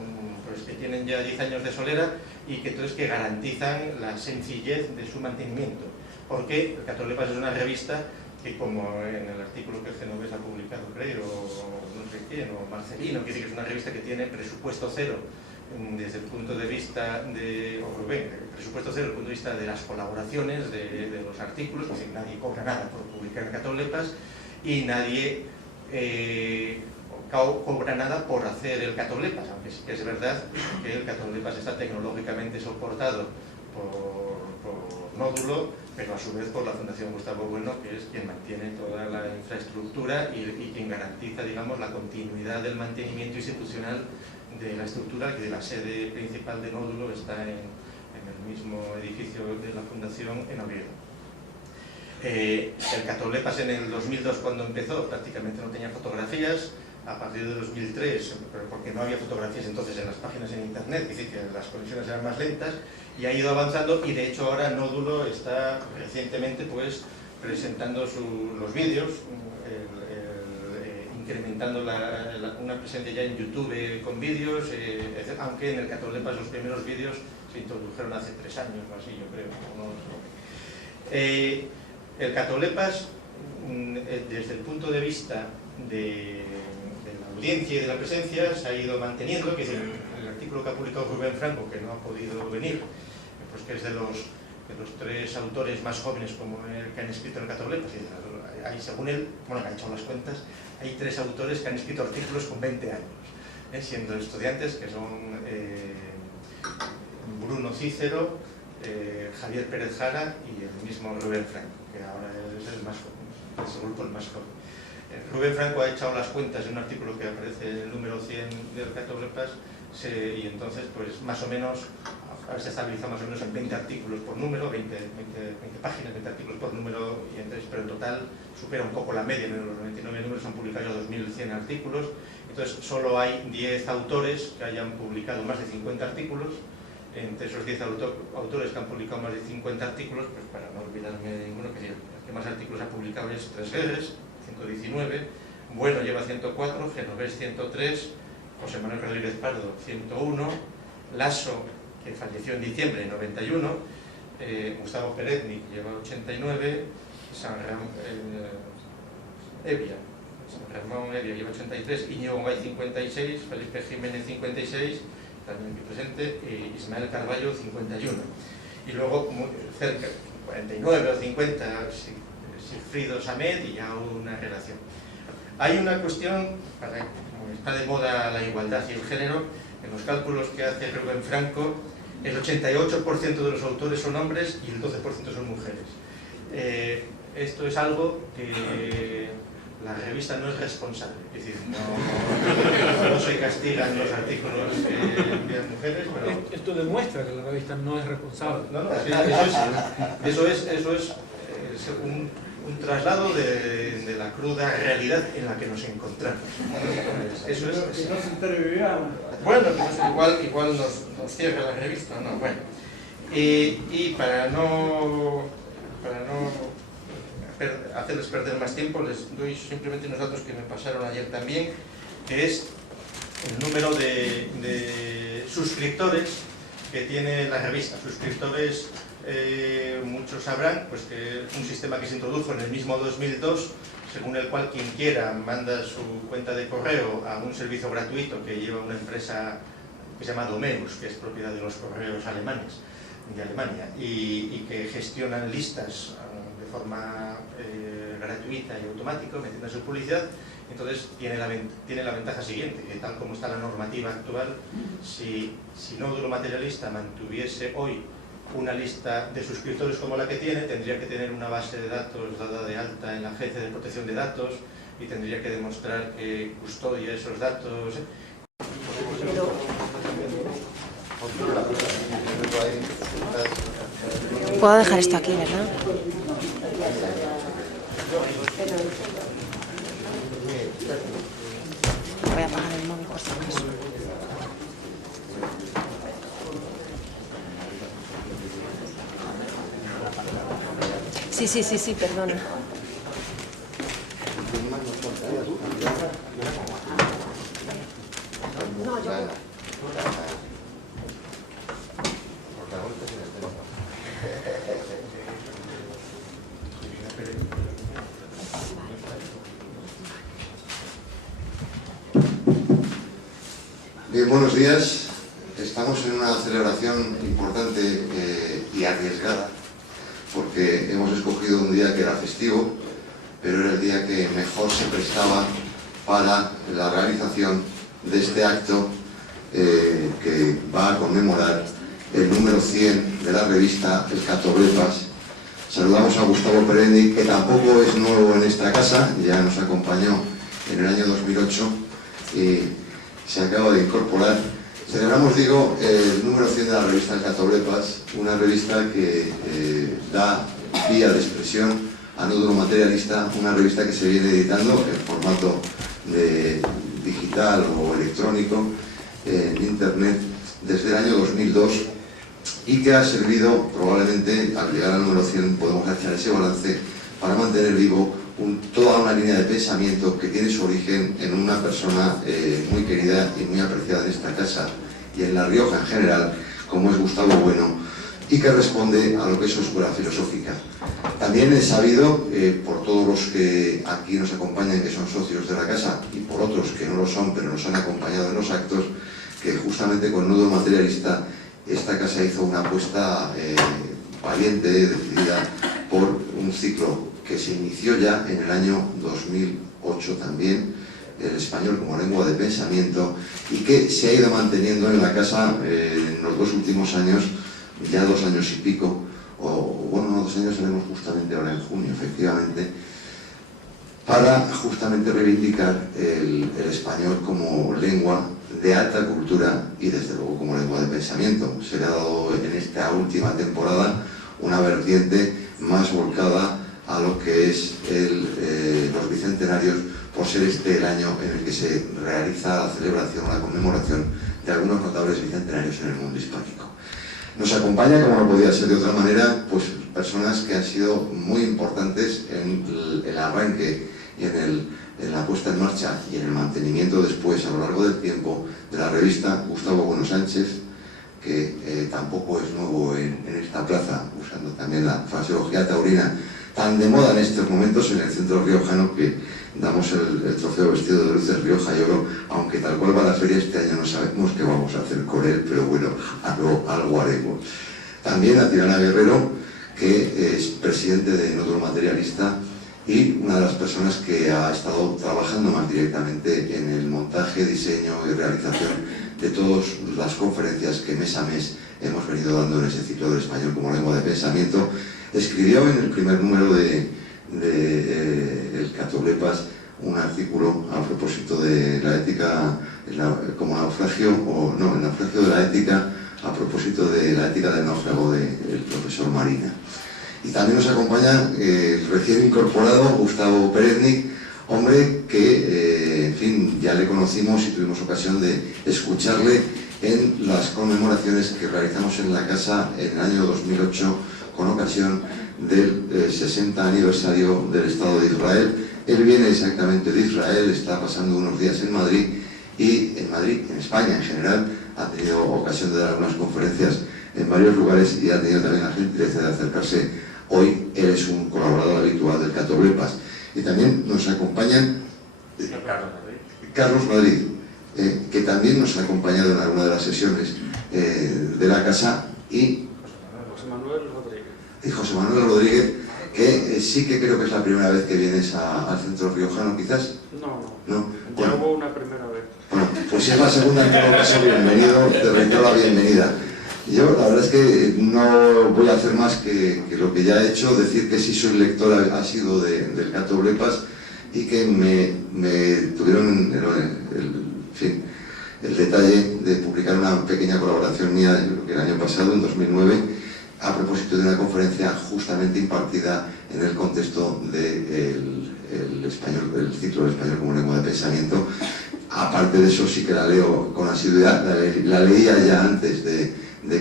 pues, que tienen ya 10 años de solera y que entonces que garantizan la sencillez de su mantenimiento. porque el Catolepas es una revista que, como en el artículo que Genovés ha publicado, creo, o no sé quién, o Marcelino, que dice que es una revista que tiene presupuesto cero desde el punto de vista de, o Rubén, presupuesto cero desde el punto de vista de las colaboraciones, de los artículos, es decir, nadie cobra nada por publicar en Catolepas y nadie cobra nada por hacer el Catolepas, aunque sí que es verdad que el Catolepas está tecnológicamente soportado por Nódulo, pero a su vez por la Fundación Gustavo Bueno, que es quien mantiene toda la infraestructura y quien garantiza, digamos, la continuidad del mantenimiento institucional de la estructura, que de la sede principal de Nódulo está en el mismo edificio de la Fundación en Oviedo. El Catolepas en el 2002, cuando empezó, prácticamente no tenía fotografías. A partir de 2003, porque no había fotografías entonces en las páginas en internet, es decir, que las conexiones eran más lentas, y ha ido avanzando, y de hecho ahora Nódulo está recientemente pues presentando los vídeos, incrementando una presencia ya en YouTube con vídeos, aunque en el Catolepas los primeros vídeos se introdujeron hace 3 años o así, yo creo. El Catolepas, desde el punto de vista de la audiencia y de la presencia, se ha ido manteniendo, que es el artículo que ha publicado Rubén Franco, que no ha podido venir, pues que es de los 3 autores más jóvenes como que han escrito en el Catolepas, y según él, bueno, que ha hecho las cuentas, hay 3 autores que han escrito artículos con 20 años, siendo estudiantes, que son Bruno Cícero, Javier Pérez Jara y el mismo Rubén Franco, que ahora es el más joven, de ese grupo el más joven. Rubén Franco ha echado las cuentas en un artículo que aparece en el número 100 del Catolepas, y entonces pues más o menos ahora se estabiliza más o menos en 20 artículos por número, 20 páginas, 20 artículos por número, y entonces, pero en total supera un poco la media. En los 99 números han publicado ya 2.100 artículos, entonces solo hay 10 autores que hayan publicado más de 50 artículos. Entre esos 10 autores que han publicado más de 50 artículos, pues para no olvidarme de ninguno, que el que más artículos ha publicado es Tresguerres, 119, Bueno lleva 104, Genovés 103, José Manuel Rodríguez Pardo 101, Lasso, que falleció en diciembre, 91, Gustavo Pereznik lleva 89, San Ramón Evia lleva 83, Íñigo Gay 56, Felipe Jiménez 56, también aquí presente, y Ismael Carballo 51. Y luego muy cerca, 49 o 50, Sigfrido Samed, y ya una relación. Hay una cuestión, como está de moda la igualdad y el género, en los cálculos que hace Rubén Franco, el 88% de los autores son hombres y el 12% son mujeres. Esto es algo que la revista no es responsable, es decir, no se castigan los artículos que envían mujeres, pero... Esto demuestra que la revista no es responsable. No, eso es un traslado de la cruda realidad en la que nos encontramos. Eso es... Que no se entreviamos. Bueno, pues igual nos cierra la revista, ¿no? Bueno. Y para no hacerles perder más tiempo, les doy simplemente unos datos que me pasaron ayer también, que es el número de suscriptores que tiene la revista. Suscriptores, muchos sabrán, pues que es un sistema que se introdujo en el mismo 2002, según el cual quien quiera manda su cuenta de correo a un servicio gratuito que lleva una empresa que se llama Domeus, que es propiedad de los correos alemanes, de Alemania, y que gestionan listas de forma gratuita y automática, metiendo su publicidad. Entonces tiene la ventaja siguiente, que tal como está la normativa actual, si Nódulo Materialista mantuviese hoy una lista de suscriptores como la que tiene, tendría que tener una base de datos dada de alta en la Agencia de Protección de Datos y tendría que demostrar que custodia esos datos. Puedo dejar esto aquí, ¿verdad? Voy a apagar el móvil por si acaso. Sí, perdona. No, yo... Bien, buenos días. Estamos en una celebración importante y arriesgada, porque hemos escogido un día que era festivo, pero era el día que mejor se prestaba para la realización de este acto que va a conmemorar el número 100 de la revista El Catoblepas. Saludamos a Gustavo Perendic, que tampoco es nuevo en esta casa, ya nos acompañó en el año 2008 y se acaba de incorporar. Celebramos, digo, el número 100 de la revista El Catoblepas, una revista que da vía de expresión a Nódulo Materialista, una revista que se viene editando en formato de digital o electrónico en internet desde el año 2002 y que ha servido, probablemente, al llegar al número 100 podemos echar ese balance, para mantener vivo toda una línea de pensamiento que tiene su origen en una persona muy querida y muy apreciada en esta casa y en La Rioja en general, como es Gustavo Bueno, y que responde a lo que es su escuela filosófica. También he sabido, por todos los que aquí nos acompañan, que son socios de la casa, y por otros que no lo son, pero nos han acompañado en los actos, que justamente con Nódulo Materialista esta casa hizo una apuesta valiente, decidida, por un ciclo que se inició ya en el año 2008 también, el español como lengua de pensamiento, y que se ha ido manteniendo en la casa en los 2 últimos años, ya 2 años y pico, o bueno, no 2 años, haremos justamente ahora en junio, efectivamente, para justamente reivindicar el español como lengua de alta cultura y desde luego como lengua de pensamiento. Se le ha dado en esta última temporada una vertiente más volcada a lo que es los bicentenarios, por ser este el año en el que se realiza la celebración o la conmemoración de algunos notables bicentenarios en el mundo hispánico. Nos acompaña, como no podía ser de otra manera, pues personas que han sido muy importantes en el arranque y en la puesta en marcha y en el mantenimiento después, a lo largo del tiempo, de la revista. Gustavo Bueno Sánchez, que tampoco es nuevo en esta plaza, usando también la fraseología taurina tan de moda en estos momentos en el centro riojano, que damos el trofeo vestido de luces Rioja y Oro, aunque tal cual va la feria este año no sabemos qué vamos a hacer con él, pero bueno, algo haremos. También a Tirana Guerrero, que es presidente de Nódulo Materialista y una de las personas que ha estado trabajando más directamente en el montaje, diseño y realización de todas las conferencias que mes a mes hemos venido dando en ese ciclo del español como lengua de pensamiento. Escribió en el primer número de El Catoblepas un artículo a propósito de la ética como naufragio, o no, el naufragio de la ética, a propósito de la ética del náufrago del profesor Marina. Y también nos acompaña el recién incorporado Gustavo Perendic, hombre que, en fin, ya le conocimos y tuvimos ocasión de escucharle en las conmemoraciones que realizamos en la casa en el año 2008 con ocasión del 60 aniversario del Estado de Israel. Él viene exactamente de Israel, está pasando unos días en Madrid, y en España en general, ha tenido ocasión de dar algunas conferencias en varios lugares y ha tenido también la gentileza de acercarse. Hoy él es un colaborador habitual del Catoblepas. Y también nos acompañan Carlos Madrid, que también nos ha acompañado en alguna de las sesiones de la casa, y José Manuel Rodríguez, que sí que creo que es la primera vez que vienes al centro riojano, quizás. No, ya hubo una primera vez. Bueno, pues si es la segunda, en todo caso, bienvenido, te reitero la bienvenida. Yo la verdad es que no voy a hacer más que lo que ya he hecho, decir que sí soy lector asiduo del Catoblepas y que me tuvieron el detalle de publicar una pequeña colaboración mía, yo creo que el año pasado, en 2009, a propósito de una conferencia justamente impartida en el contexto del ciclo del español como lengua de pensamiento. Aparte de eso, sí que la leo con asiduidad, la leía ya antes de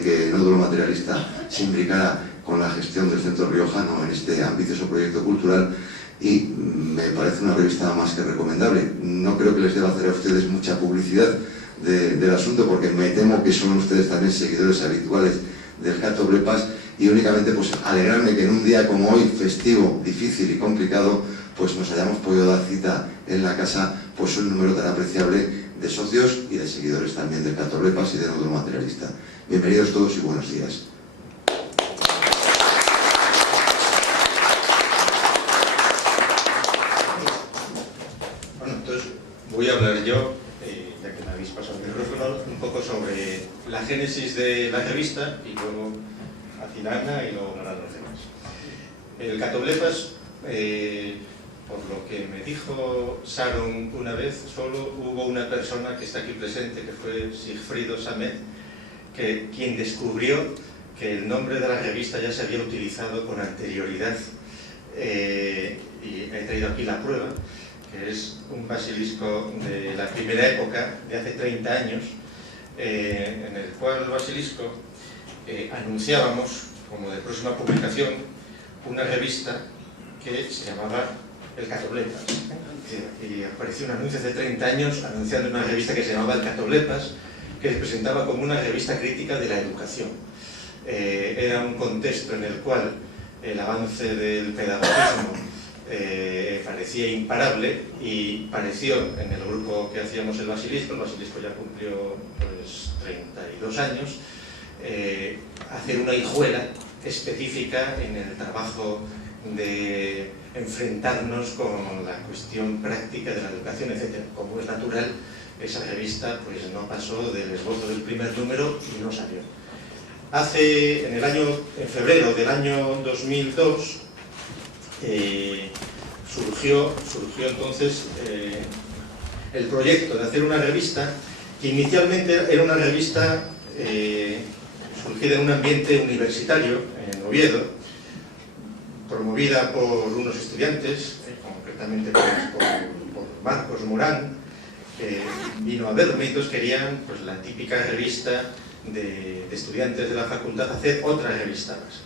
que Nódulo Materialista se imbricara con la gestión del centro riojano en este ambicioso proyecto cultural, y me parece una revista más que recomendable. No creo que les deba hacer a ustedes mucha publicidad del asunto, porque me temo que son ustedes también seguidores habituales del Catoblepas, y únicamente pues alegrarme que en un día como hoy, festivo, difícil y complicado, pues nos hayamos podido dar cita en la casa, pues un número tan apreciable de socios y de seguidores también del Catoblepas y de Nódulo Materialista. Bienvenidos todos y buenos días. Bueno, entonces voy a hablar yo, ya que me habéis pasado el micrófono, un poco sobre la génesis de la revista y luego a Ana y luego hablarán los demás. El Catoblepas, por lo que me dijo Sharon una vez, solo hubo una persona que está aquí presente, que fue Sigfrido Samet, quien descubrió que el nombre de la revista ya se había utilizado con anterioridad, y he traído aquí la prueba, que es un basilisco de la primera época, de hace 30 años, en el cual el basilisco anunciábamos, como de próxima publicación, una revista que se llamaba El Catoblepas. Y apareció un anuncio hace 30 años anunciando una revista que se llamaba El Catoblepas, que se presentaba como una revista crítica de la educación. Era un contexto en el cual el avance del pedagogismo parecía imparable, y pareció en el grupo que hacíamos el basilisco ya cumplió pues 32 años, hacer una hijuela específica en el trabajo de enfrentarnos con la cuestión práctica de la educación, etc. Como es natural, esa revista pues no pasó del esbozo del primer número y no salió. En febrero del año 2002 surgió entonces el proyecto de hacer una revista que inicialmente era una revista surgida en un ambiente universitario en Oviedo, promovida por unos estudiantes, concretamente por Marcos Morán, que vino a verme, y entonces querían pues, la típica revista de estudiantes de la facultad, hacer otra revista más.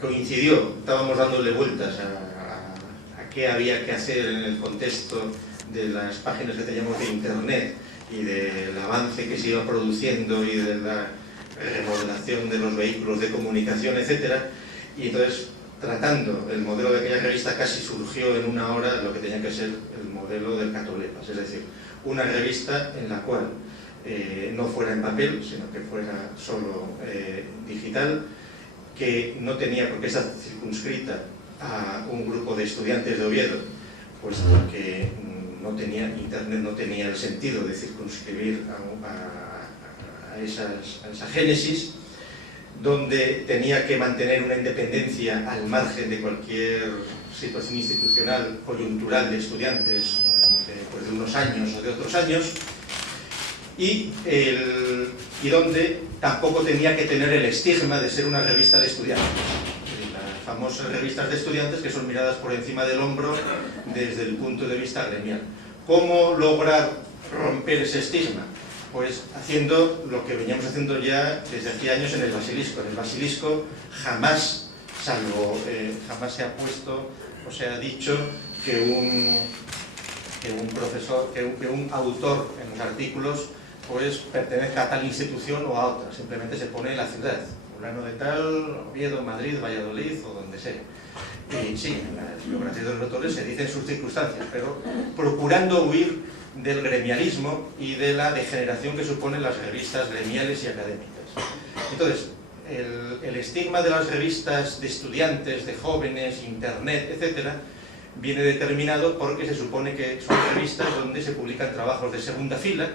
Coincidió, estábamos dándole vueltas a qué había que hacer en el contexto de las páginas que teníamos de internet y del avance que se iba produciendo y de la remodelación de los vehículos de comunicación, etc. Y entonces, tratando el modelo de aquella revista, casi surgió en una hora lo que tenía que ser el modelo del Catoblepas, es decir, una revista en la cual no fuera en papel, sino que fuera solo digital, que no tenía por qué estar circunscrita a un grupo de estudiantes de Oviedo, pues porque no tenía internet, no tenía el sentido de circunscribir a esa génesis, donde tenía que mantener una independencia al margen de cualquier situación institucional coyuntural de estudiantes pues de unos años o de otros años, y donde tampoco tenía que tener el estigma de ser una revista de estudiantes. Las famosas revistas de estudiantes que son miradas por encima del hombro desde el punto de vista gremial. ¿Cómo lograr romper ese estigma? Pues haciendo lo que veníamos haciendo ya desde hacía años en el basilisco. En el basilisco jamás, jamás se ha puesto o se ha dicho que un profesor, que un autor en los artículos pues pertenezca a tal institución o a otra. Simplemente se pone la ciudad, fulano de tal, Oviedo, Madrid, Valladolid o donde sea. Y sí, en las biografías de los autores se dicen sus circunstancias, pero procurando huir del gremialismo y de la degeneración que suponen las revistas gremiales y académicas. Entonces, el estigma de las revistas de estudiantes, de jóvenes, internet, etcétera, viene determinado porque se supone que son revistas donde se publican trabajos de segunda fila,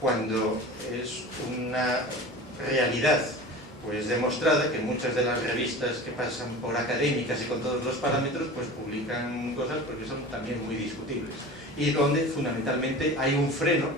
cuando es una realidad pues demostrada que muchas de las revistas que pasan por académicas y con todos los parámetros pues publican cosas porque son también muy discutibles, y donde fundamentalmente hay un freno